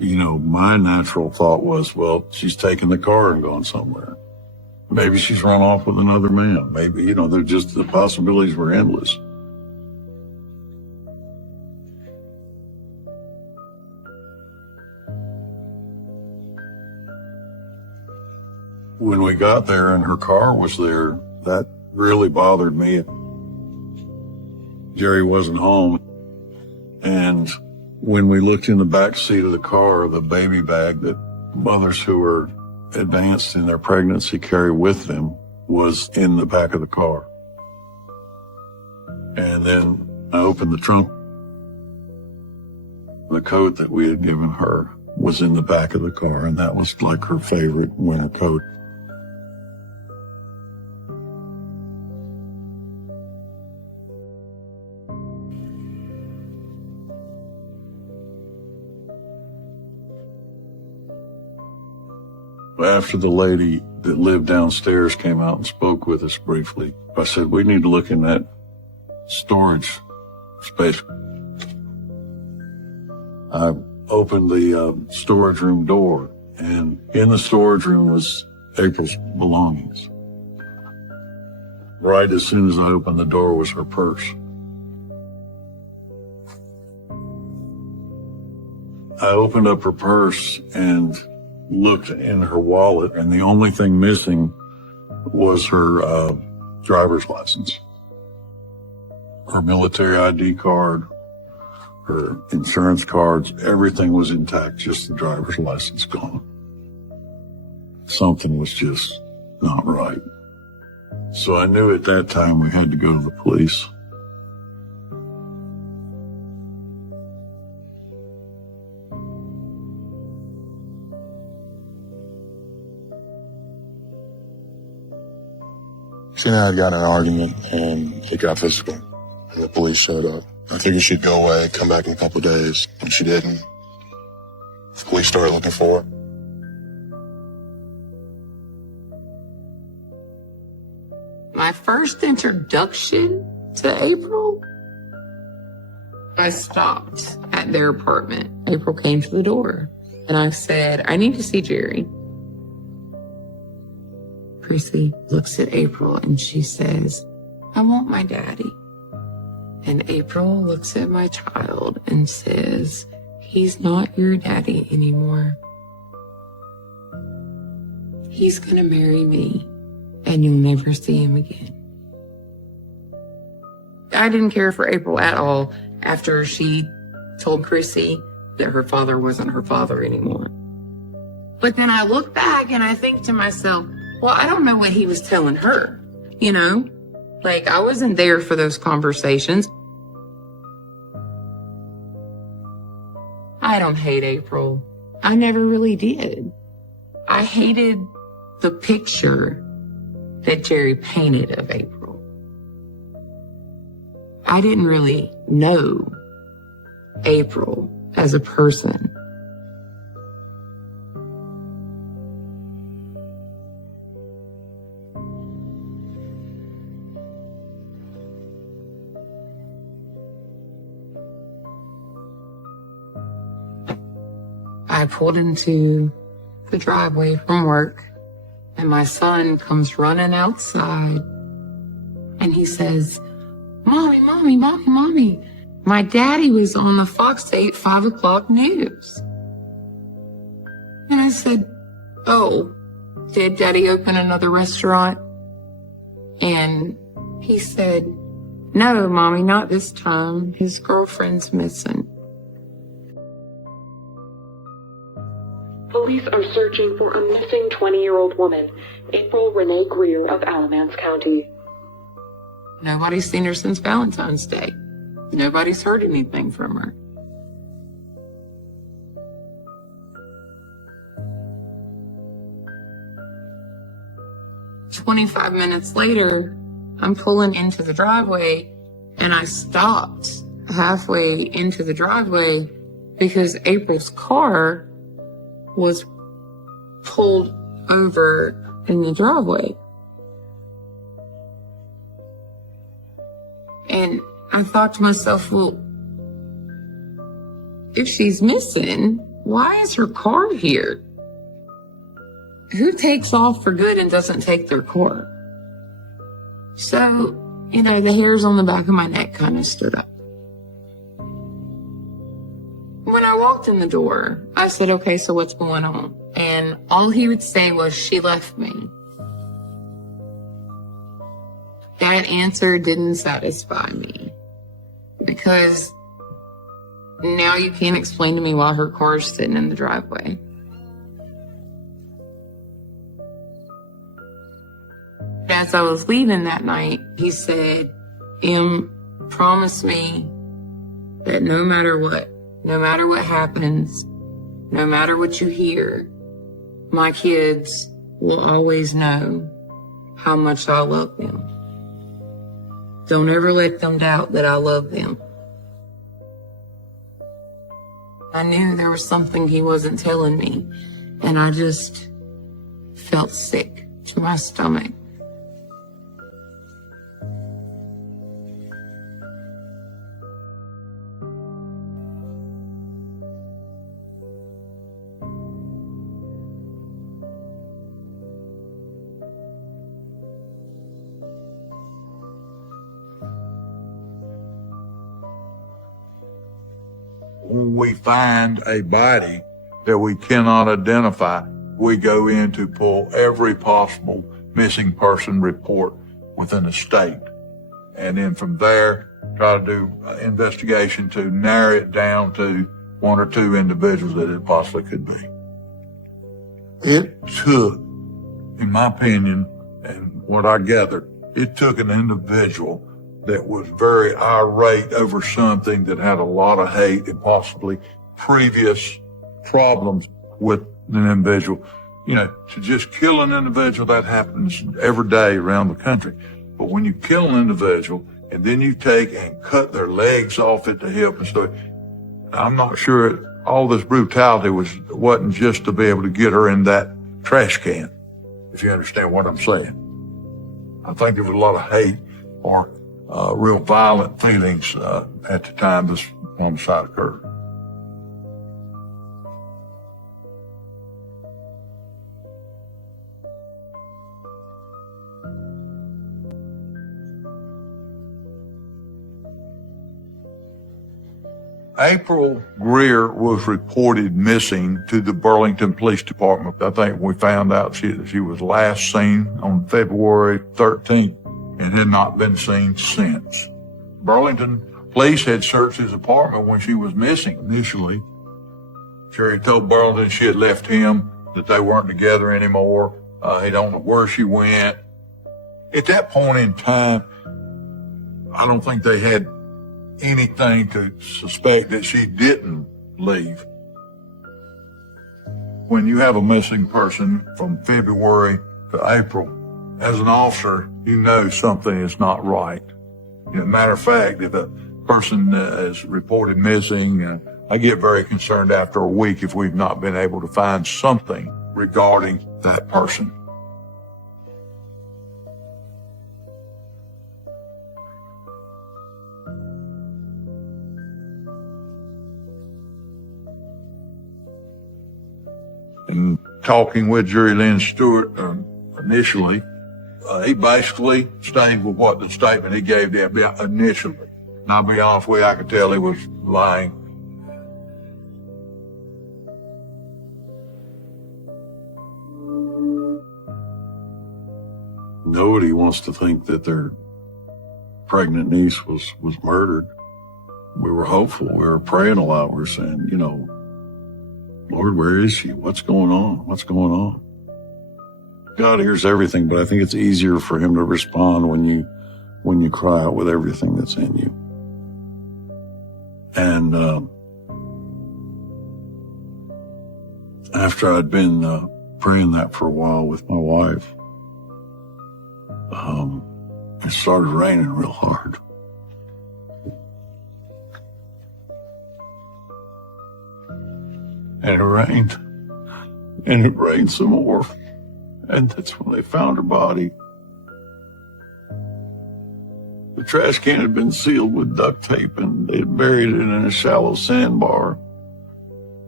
My natural thought was, well, she's taken the car and gone somewhere. Maybe she's run off with another man. Maybe, the possibilities were endless. When we got there and her car was there, that really bothered me. Jerry wasn't home. And when we looked in the back seat of the car, the baby bag that mothers who are advanced in their pregnancy carry with them was in the back of the car. And then I opened the trunk. The coat that we had given her was in the back of the car, and that was like her favorite winter coat. After the lady that lived downstairs came out and spoke with us briefly, I said, we need to look in that storage space. I opened the storage room door, and in the storage room was April's belongings. Right as soon as I opened the door was her purse. I opened up her purse and looked in her wallet, and the only thing missing was her driver's license. Her military ID card, her insurance cards, everything was intact, just the driver's license gone. Something was just not right. So I knew at that time we had to go to the police. She and I had gotten in an argument, and it got physical, and the police showed up. I figured she'd go away, come back in a couple of days, and she didn't. The police started looking for her. My first introduction to April, I stopped at their apartment. April came to the door, and I said, I need to see Jerry. Chrissy looks at April and she says, I want my daddy. And April looks at my child and says, he's not your daddy anymore. He's gonna marry me and you'll never see him again. I didn't care for April at all after she told Chrissy that her father wasn't her father anymore. But then I look back and I think to myself, well, I don't know what he was telling her, you know? Like, I wasn't there for those conversations. I don't hate April. I never really did. I hated the picture that Jerry painted of April. I didn't really know April as a person. I pulled into the driveway from work, and my son comes running outside, and he says, Mommy, Mommy, Mommy, Mommy, my daddy was on the Fox 8 5 o'clock news. And I said, oh, did Daddy open another restaurant? And he said, no, Mommy, not this time. His girlfriend's missing. Police are searching for a missing 20-year-old woman, April Renee Greer of Alamance County. Nobody's seen her since Valentine's Day. Nobody's heard anything from her. "25 minutes later, I'm pulling into the driveway, and I stopped halfway into the driveway because April's car was pulled over in the driveway. And I thought to myself, well, if she's missing, why is her car here? Who takes off for good and doesn't take their car? So, the hairs on the back of my neck kind of stood up. When I walked in the door, I said, okay, so what's going on? And all he would say was, she left me. That answer didn't satisfy me because now you can't explain to me why her car's sitting in the driveway. As I was leaving that night, he said, promise me that no matter what happens, no matter what you hear, my kids will always know how much I love them. Don't ever let them doubt that I love them. I knew there was something he wasn't telling me, and I just felt sick to my stomach. When we find a body that we cannot identify, we go in to pull every possible missing person report within the state. And then from there, try to do investigation to narrow it down to one or two individuals that it possibly could be. It took, in my opinion, and what I gathered, it took an individual that was very irate over something that had a lot of hate and possibly previous problems with an individual. You know, to just kill an individual, that happens every day around the country. But when you kill an individual and then you take and cut their legs off at the hip and stuff, I'm not sure all this brutality wasn't just to be able to get her in that trash can, if you understand what I'm saying. I think there was a lot of hate or real violent feelings at the time this homicide occurred. April Greer was reported missing to the Burlington Police Department. I think we found out she was last seen on February 13th and had not been seen since. Burlington police had searched his apartment when she was missing initially. Sherry told Burlington she had left him, that they weren't together anymore. He don't know where she went. At that point in time, I don't think they had anything to suspect that she didn't leave. When you have a missing person from February to April, as an officer, you know something is not right. Matter of fact, if a person is reported missing, I get very concerned after a week if we've not been able to find something regarding that person. And talking with Jerry Lynn Stewart initially, he basically stayed with what the statement he gave them initially. And I'll be honest with you, I could tell he was lying. Nobody wants to think that their pregnant niece was murdered. We were hopeful. We were praying a lot. We were saying, Lord, where is she? What's going on? What's going on? God hears everything, but I think it's easier for him to respond when you cry out with everything that's in you. And after I'd been praying that for a while with my wife, it started raining real hard. And it rained some more. And that's when they found her body. The trash can had been sealed with duct tape and they had buried it in a shallow sandbar.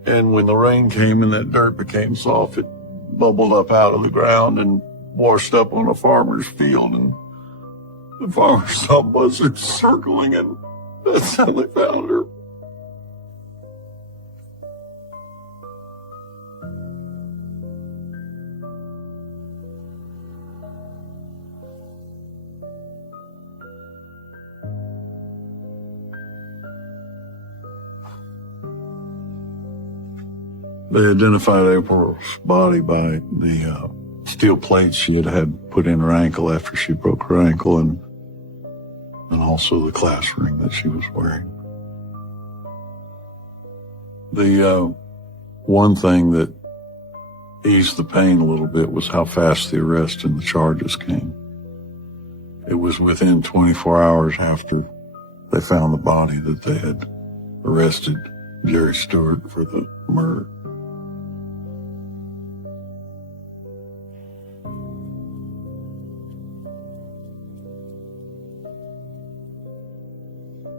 And when the rain came and that dirt became soft, it bubbled up out of the ground and washed up on a farmer's field. And the farmer saw buzzards circling, and that's how they found her. They identified April's body by the steel plates she had put in her ankle after she broke her ankle, and also the class ring that she was wearing. The one thing that eased the pain a little bit was how fast the arrest and the charges came. It was within 24 hours after they found the body that they had arrested Jerry Stewart for the murder.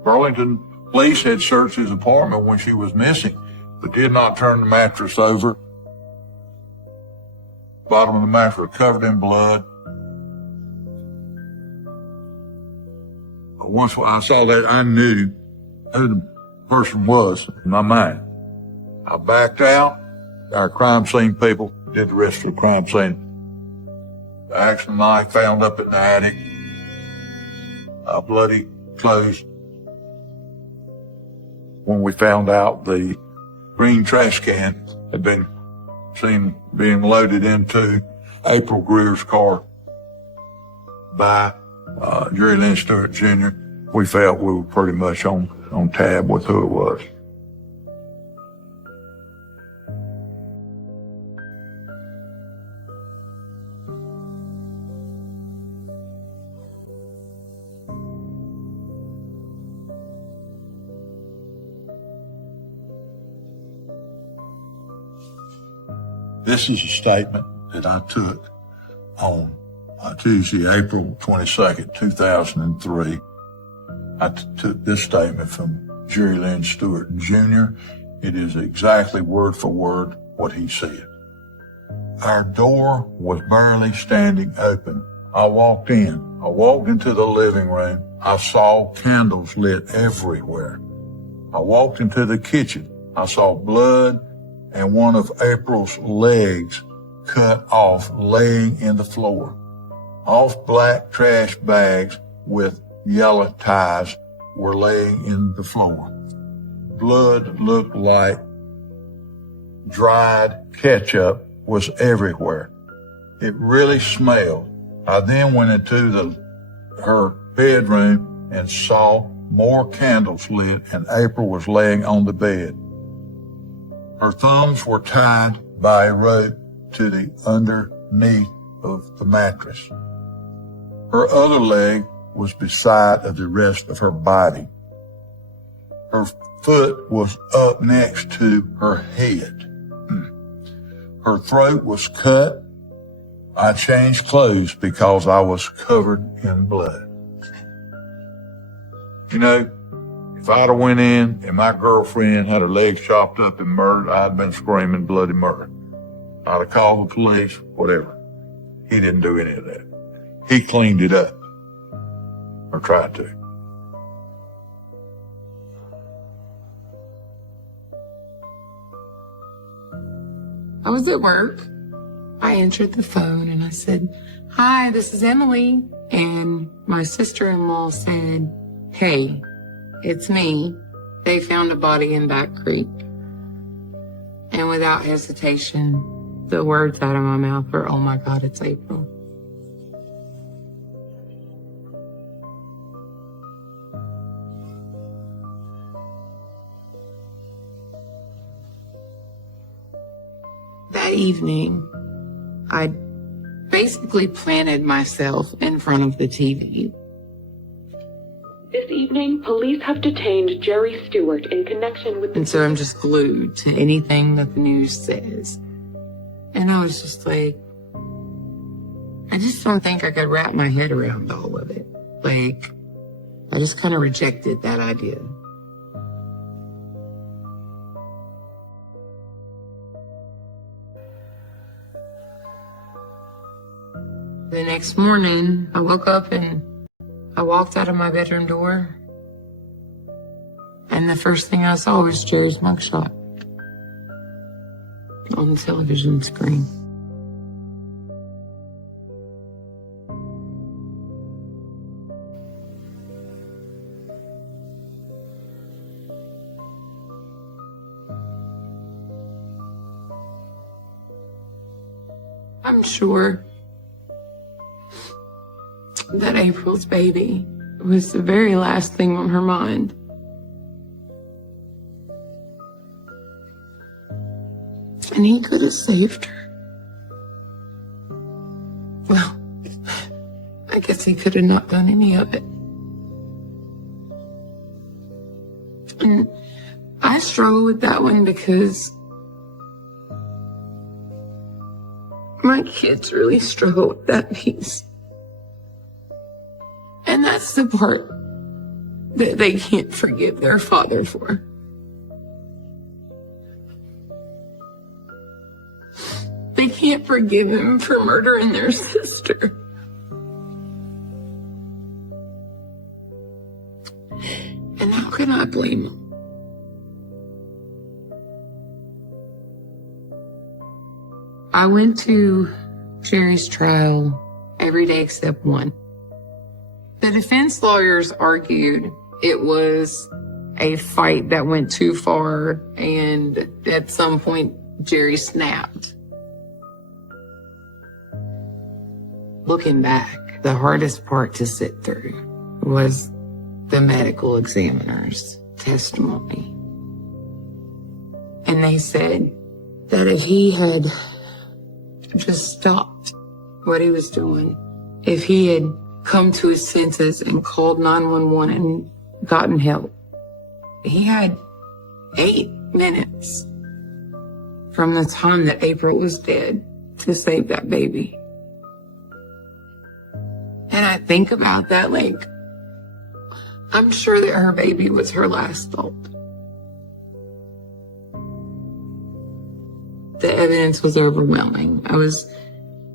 Burlington police had searched his apartment when she was missing, but did not turn the mattress over. Bottom of the mattress was covered in blood. But once I saw that, I knew who the person was in my mind. I backed out. Our crime scene people did the rest of the crime scene. The axe and knife found up in the attic. bloody clothes. When we found out the green trash can had been seen being loaded into April Greer's car by Jerry Lynn Stewart Jr., we felt we were pretty much on tab with who it was. This is a statement that I took on Tuesday, April 22nd, 2003. I took this statement from Jerry Lynn Stewart Jr. It is exactly word for word what he said. Our door was barely standing open. I walked into the living room. I saw candles lit everywhere. I walked into the kitchen. I saw blood and one of April's legs cut off, laying in the floor. Off black trash bags with yellow ties were laying in the floor. Blood looked like dried ketchup was everywhere. It really smelled. I then went into her bedroom and saw more candles lit, and April was laying on the bed. Her thumbs were tied by a rope to the underneath of the mattress. Her other leg was beside of the rest of her body. Her foot was up next to her head. Her throat was cut. I changed clothes because I was covered in blood. You know, if I'd have went in and my girlfriend had her legs chopped up and murdered, I'd been screaming bloody murder. I'd have called the police, whatever. He didn't do any of that. He cleaned it up. Or tried to. I was at work. I answered the phone and I said, "Hi, this is Emily." And my sister-in-law said, "Hey, it's me. They found a body in Back Creek." And without hesitation, the words out of my mouth were, "Oh my God, it's April." That evening, I basically planted myself in front of the TV. This evening, police have detained Jerry Stewart in connection with the... And so I'm just glued to anything that the news says. And I was just like, I just don't think I could wrap my head around all of it. Like, I just kind of rejected that idea. The next morning, I woke up and I walked out of my bedroom door, and the first thing I saw was Jerry's mugshot on the television screen. I'm sure that April's baby was the very last thing on her mind. And he could have saved her. Well, I guess he could have not done any of it. And I struggle with that one because my kids really struggle with that piece. And that's the part that they can't forgive their father for. They can't forgive him for murdering their sister. And how can I blame them? I went to Jerry's trial every day except one. The defense lawyers argued it was a fight that went too far, and at some point, Jerry snapped. Looking back, the hardest part to sit through was the medical examiner's testimony. And they said that if he had just stopped what he was doing, if he had come to his senses and called 911 and gotten help, he had 8 minutes from the time that April was dead to save that baby. And I think about that, like, I'm sure that her baby was her last thought. The evidence was overwhelming. I was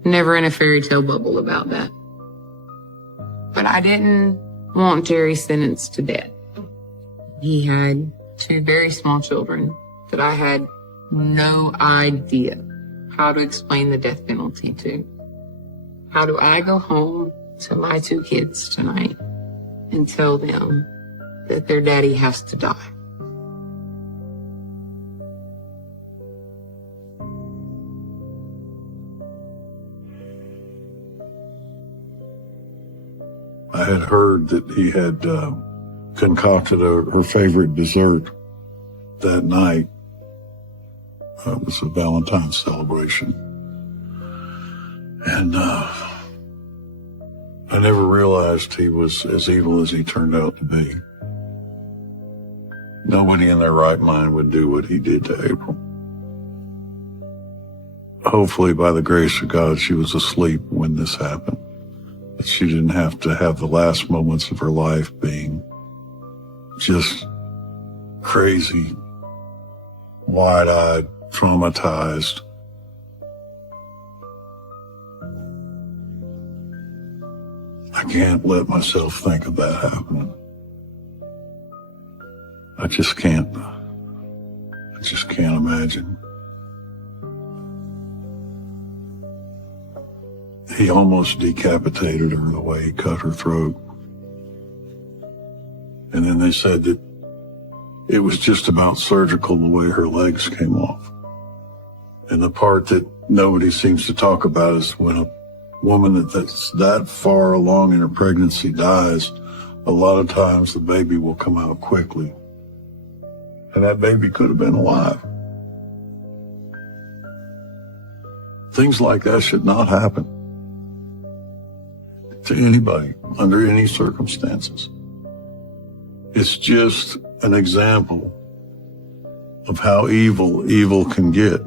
never in a fairy tale bubble about that. But I didn't want Jerry sentenced to death. He had 2 very small children that I had no idea how to explain the death penalty to. How do I go home to my 2 kids tonight and tell them that their daddy has to die? I had heard that he had concocted her favorite dessert that night. It was a Valentine's celebration. And I never realized he was as evil as he turned out to be. Nobody in their right mind would do what he did to April. Hopefully, by the grace of God, she was asleep when this happened. That she didn't have to have the last moments of her life being just crazy, wide-eyed, traumatized. I can't let myself think of that happening. I just can't imagine. He almost decapitated her the way he cut her throat. And then they said that it was just about surgical the way her legs came off. And the part that nobody seems to talk about is when a woman that's that far along in her pregnancy dies, a lot of times the baby will come out quickly. And that baby could have been alive. Things like that should not happen to anybody under any circumstances. It's just an example of how evil can get.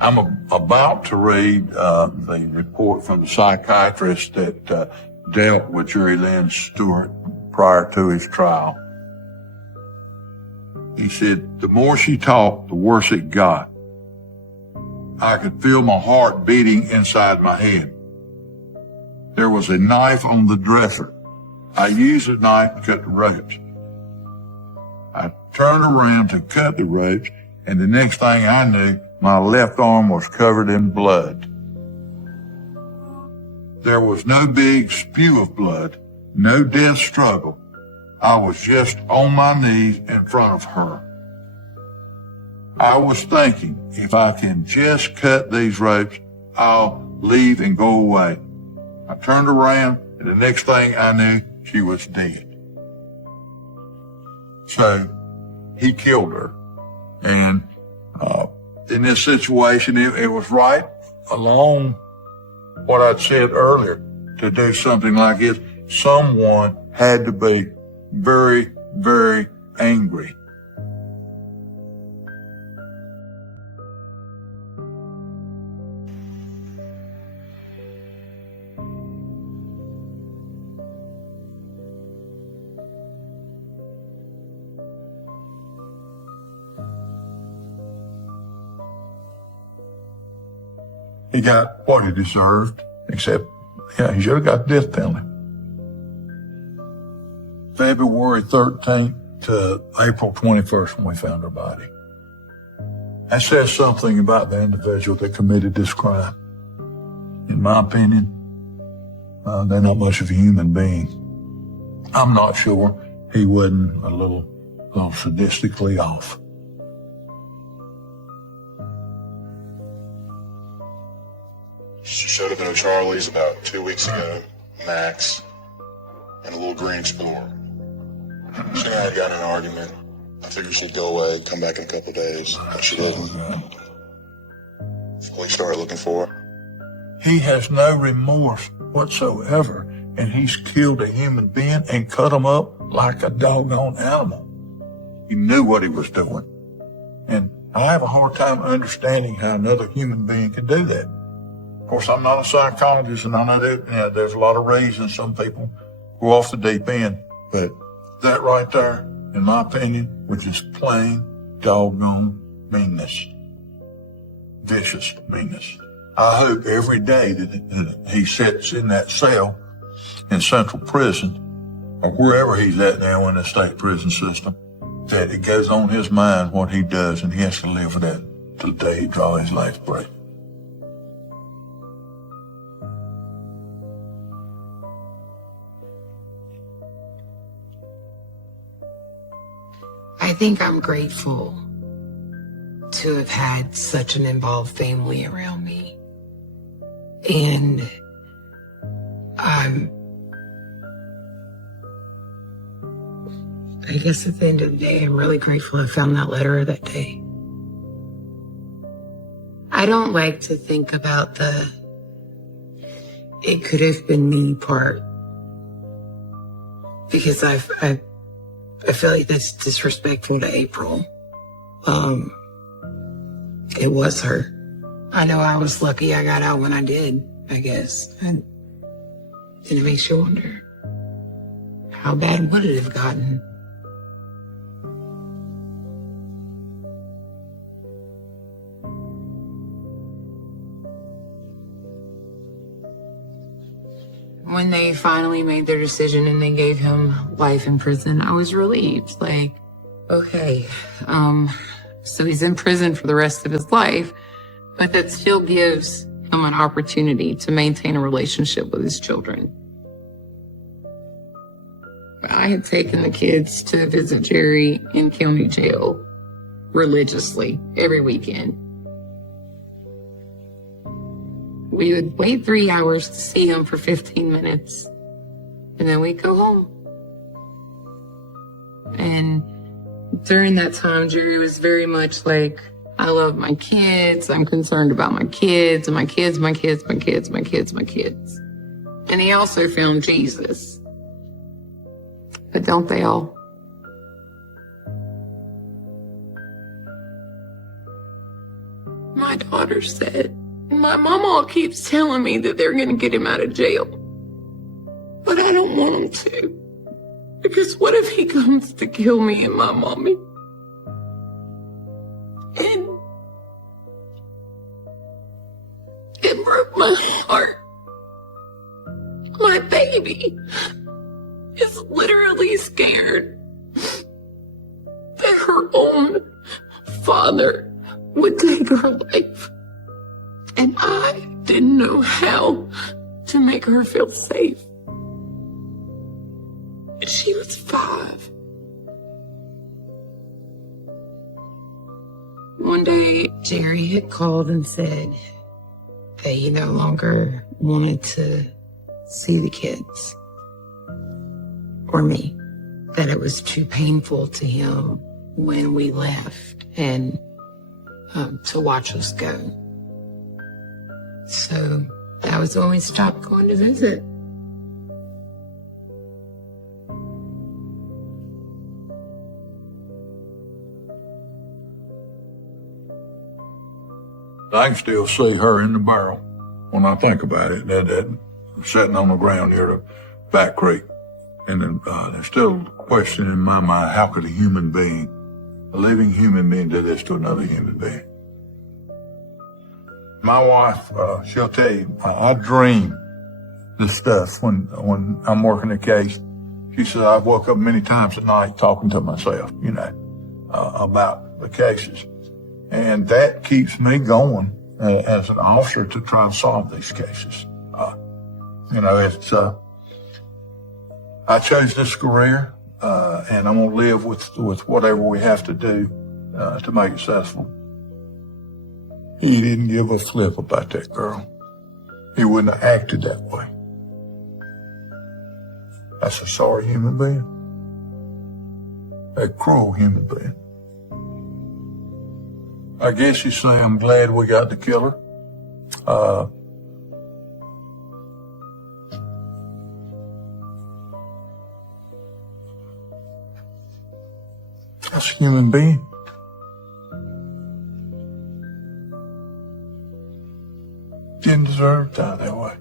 I'm about to read the report from the psychiatrist that dealt with Jerry Lynn Stewart prior to his trial. He said, the more she talked, the worse it got. I could feel my heart beating inside my head. There was a knife on the dresser. I used the knife to cut the ropes. I turned around to cut the ropes, and the next thing I knew, my left arm was covered in blood. There was no big spew of blood, no death struggle. I was just on my knees in front of her. I was thinking, if I can just cut these ropes, I'll leave and go away. I turned around, and the next thing I knew, she was dead. So, he killed her. And in this situation, it was right along what I'd said earlier, to do something like this. Someone had to be very, very angry. He got what he deserved, except, he should have got the death penalty. February 13th to April 21st when we found her body. That says something about the individual that committed this crime. In my opinion, they're not much of a human being. I'm not sure he wasn't a little sadistically off. She showed up at Charlie's about 2 weeks ago, Max, in a little green Explorer. She and I had gotten in an argument. I figured she'd go away, come back in a couple of days, but she didn't. Police started looking for her. He has no remorse whatsoever, and he's killed a human being and cut him up like a doggone animal. He knew what he was doing. And I have a hard time understanding how another human being can do that. Of course, I'm not a psychologist, and I know that there's a lot of reasons some people go off the deep end. But that right there, in my opinion, which is plain doggone meanness. Vicious meanness. I hope every day that he sits in that cell in Central Prison, or wherever he's at now in the state prison system, that it goes on his mind what he does, and he has to live with that till the day he draws his last breath. I think I'm grateful to have had such an involved family around me. And I guess at the end of the day, I'm really grateful I found that letter that day. I don't like to think about it could have been me part, because I feel like that's disrespectful to April. It was her. I know I was lucky I got out when I did, I guess. And it makes you wonder, how bad would it have gotten? When they finally made their decision and they gave him life in prison, I was relieved. Like, okay, so he's in prison for the rest of his life, but that still gives him an opportunity to maintain a relationship with his children. I had taken the kids to visit Jerry in county jail religiously every weekend. We would wait 3 hours to see him for 15 minutes, and then we'd go home. And during that time, Jerry was very much like, I love my kids, I'm concerned about my kids, and my kids, my kids, my kids, my kids, my kids. And he also found Jesus. But don't they all? My daughter said, my mama keeps telling me that they're gonna get him out of jail. But I don't want him to. Because what if he comes to kill me and my mommy? And it broke my heart. My baby is literally scared that her own father would take her life. And I didn't know how to make her feel safe. She was 5. One day, Jerry had called and said that he no longer wanted to see the kids or me, that it was too painful to him when we left and to watch us go. So that was when we stopped going to visit. I can still see her in the barrel when I think about it, that sitting on the ground near the back creek. And then, there's still a question in my mind, how could a human being, a living human being, do this to another human being? My wife, she'll tell you, I dream this stuff when I'm working the case. She said, I've woke up many times at night talking to myself, about the cases. And that keeps me going as an officer to try to solve these cases. I chose this career, and I'm going to live with whatever we have to do to make it successful. He didn't give a flip about that girl. He wouldn't have acted that way. That's a sorry human being. A cruel human being. I guess you say I'm glad we got the killer. That's a human being. Didn't deserve to die that way.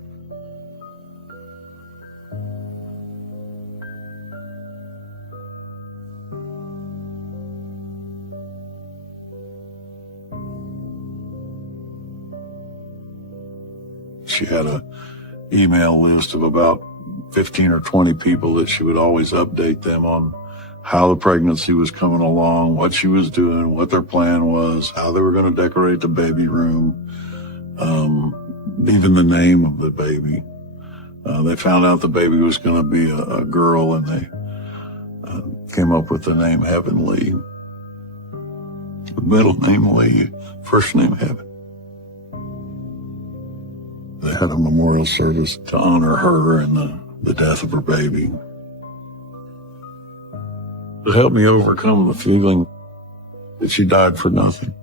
She had an email list of about 15 or 20 people that she would always update them on how the pregnancy was coming along, what she was doing, what their plan was, how they were going to decorate the baby room, even the name of the baby. They found out the baby was going to be a girl, and they came up with the name Heavenly. The middle name Lee, first name Heaven. They had a memorial service to honor her and the death of her baby. It helped me overcome the feeling that she died for nothing.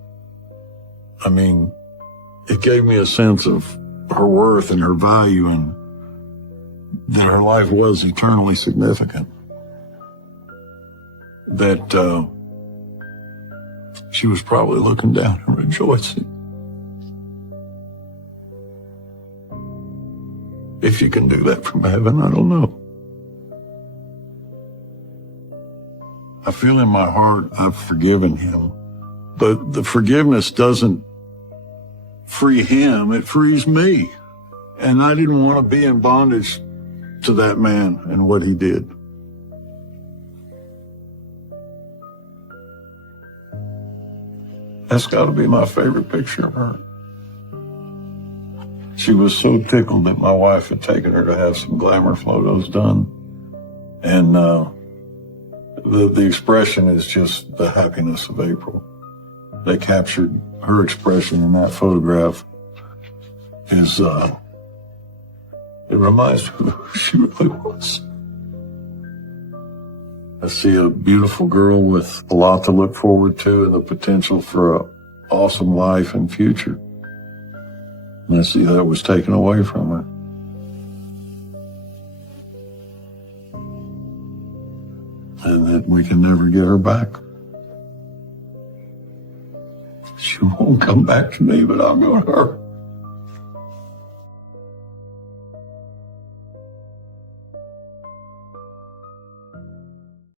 I mean, it gave me a sense of her worth and her value, and that her life was eternally significant. That she was probably looking down and rejoicing. If you can do that from heaven, I don't know. I feel in my heart I've forgiven him, but the forgiveness doesn't free him, it frees me. And I didn't want to be in bondage to that man and what he did. That's got to be my favorite picture of her. She was so tickled that my wife had taken her to have some glamour photos done. And the expression is just the happiness of April. They captured her expression in that photograph. It reminds me of who she really was. I see a beautiful girl with a lot to look forward to and the potential for an awesome life and future. And I see that was taken away from her. And that we can never get her back. She won't come back to me, but I'll go to her.